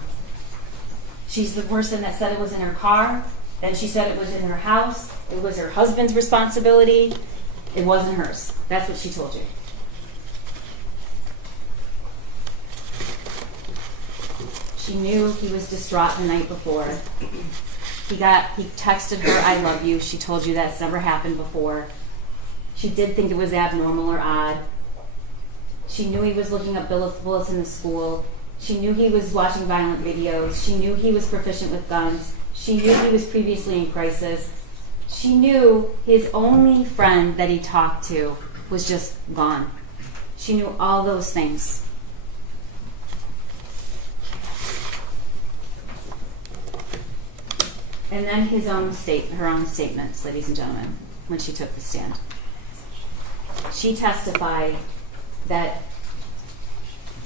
She's the person that said it was in her car, then she said it was in her house, it was her husband's responsibility, it wasn't hers. That's what she told you. She knew he was distraught the night before. He texted her, "I love you." She told you that's never happened before. She did think it was abnormal or odd. She knew he was looking up bullets in the school. She knew he was watching violent videos. She knew he was proficient with guns. She knew he was previously in crisis. She knew his only friend that he talked to was just gone. She knew all those things. And then her own statements, ladies and gentlemen, when she took the stand. She testified that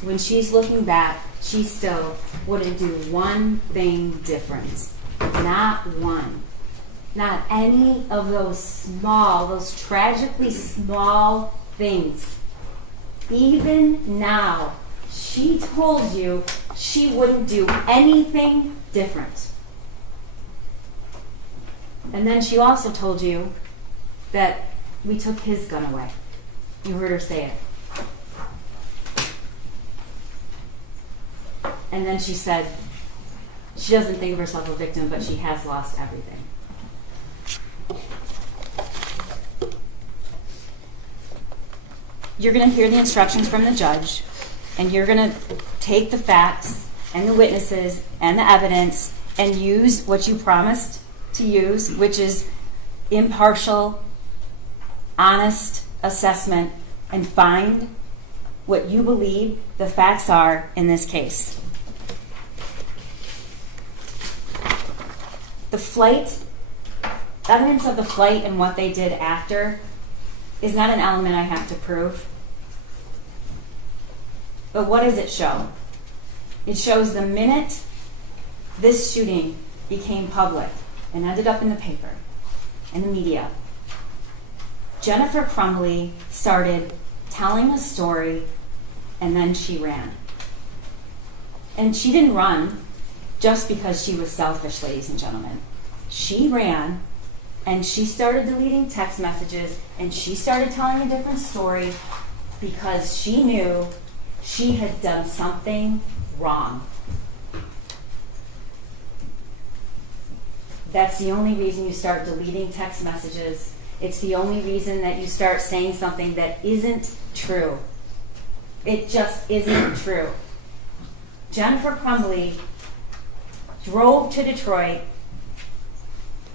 when she's looking back, she still wouldn't do one thing different. Not one. Not any of those tragically small things. Even now, she told you she wouldn't do anything different. And then she also told you that we took his gun away. You heard her say it. And then she said she doesn't think of herself a victim, but she has lost everything. You're going to hear the instructions from the judge, and you're going to take the facts and the witnesses and the evidence and use what you promised to use, which is impartial, honest assessment, and find what you believe the facts are in this case. The flight, evidence of the flight and what they did after is not an element I have to prove. But what does it show? It shows the minute this shooting became public and ended up in the paper and the media, Jennifer Crumbley started telling a story, and then she ran. And she didn't run just because she was selfish, ladies and gentlemen. She ran, and she started deleting text messages, and she started telling a different story because she knew she had done something wrong. That's the only reason you start deleting text messages It's the only reason that you start saying something that isn't true. It just isn't true. Jennifer Crumbley drove to Detroit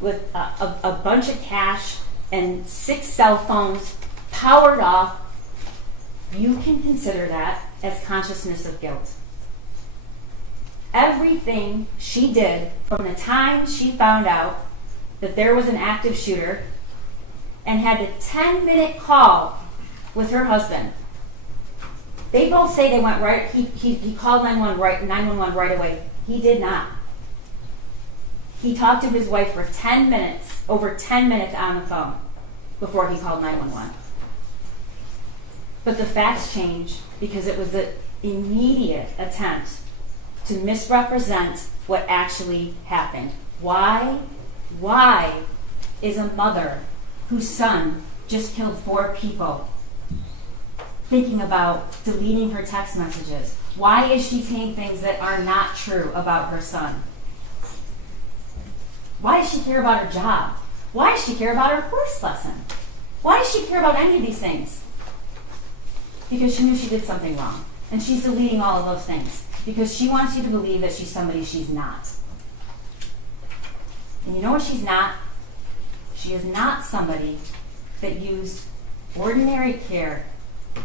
with a bunch of cash and 6 cell phones, powered off. You can consider that as consciousness of guilt. Everything she did from the time she found out that there was an active shooter and had a 10-minute call with her husband. They both say they went right, he called 911 right away. He did not. He talked to his wife for 10 minutes, over 10 minutes on the phone before he called 911. But the facts changed because it was an immediate attempt to misrepresent what actually happened. Why is a mother whose son just killed 4 people thinking about deleting her text messages? Why is she saying things that are not true about her son? Why does she care about her job? Why does she care about her horse lesson? Why does she care about any of these things? Because she knew she did something wrong. And she's deleting all of those things because she wants you to believe that she's somebody she's not. And you know what she's not? She is not somebody that used ordinary care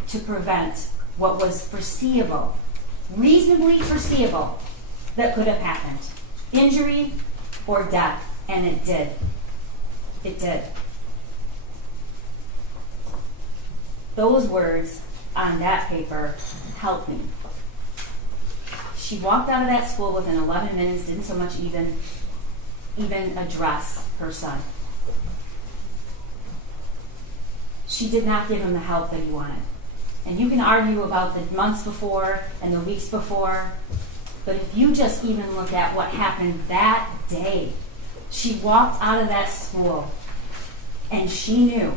to prevent what was foreseeable, reasonably foreseeable, that could have happened. Injury or death. And it did. It did. Those words on that paper helped me. She walked out of that school within 11 minutes, didn't so much even address her son. She did not give him the help that he wanted. And you can argue about the months before and the weeks before, but if you just even look at what happened that day, she walked out of that school and she knew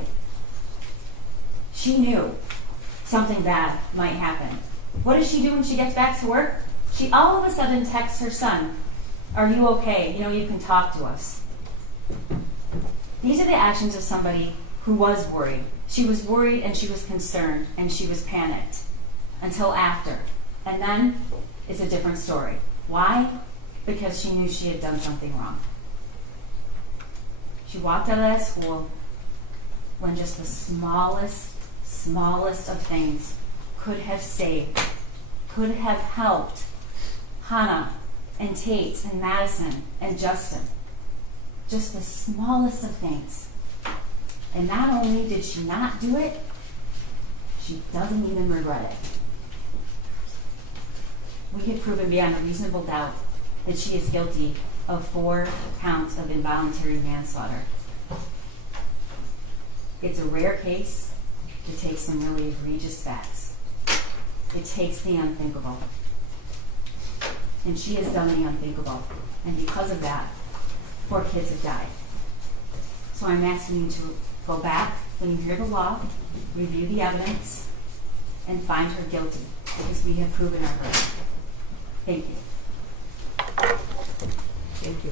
something bad might happen. What does she do when she gets back to work? She all of a sudden texts her son, "Are you okay? You can talk to us." These are the actions of somebody who was worried. She was worried and she was concerned and she was panicked until after. And then it's a different story. Why? Because she knew she had done something wrong. She walked out of that school when just the smallest of things could have saved, could have helped Hannah and Tate and Madison and Justin. Just the smallest of things. And not only did she not do it, she doesn't even regret it. We have proven beyond a reasonable doubt that she is guilty of 4 counts of involuntary manslaughter. It's a rare case. It takes some really egregious facts. It takes the unthinkable. And she has done the unthinkable. And because of that, 4 kids have died. So I'm asking you to go back when you hear the law, review the evidence, and find her guilty, because we have proven her guilty. Thank you. Thank you.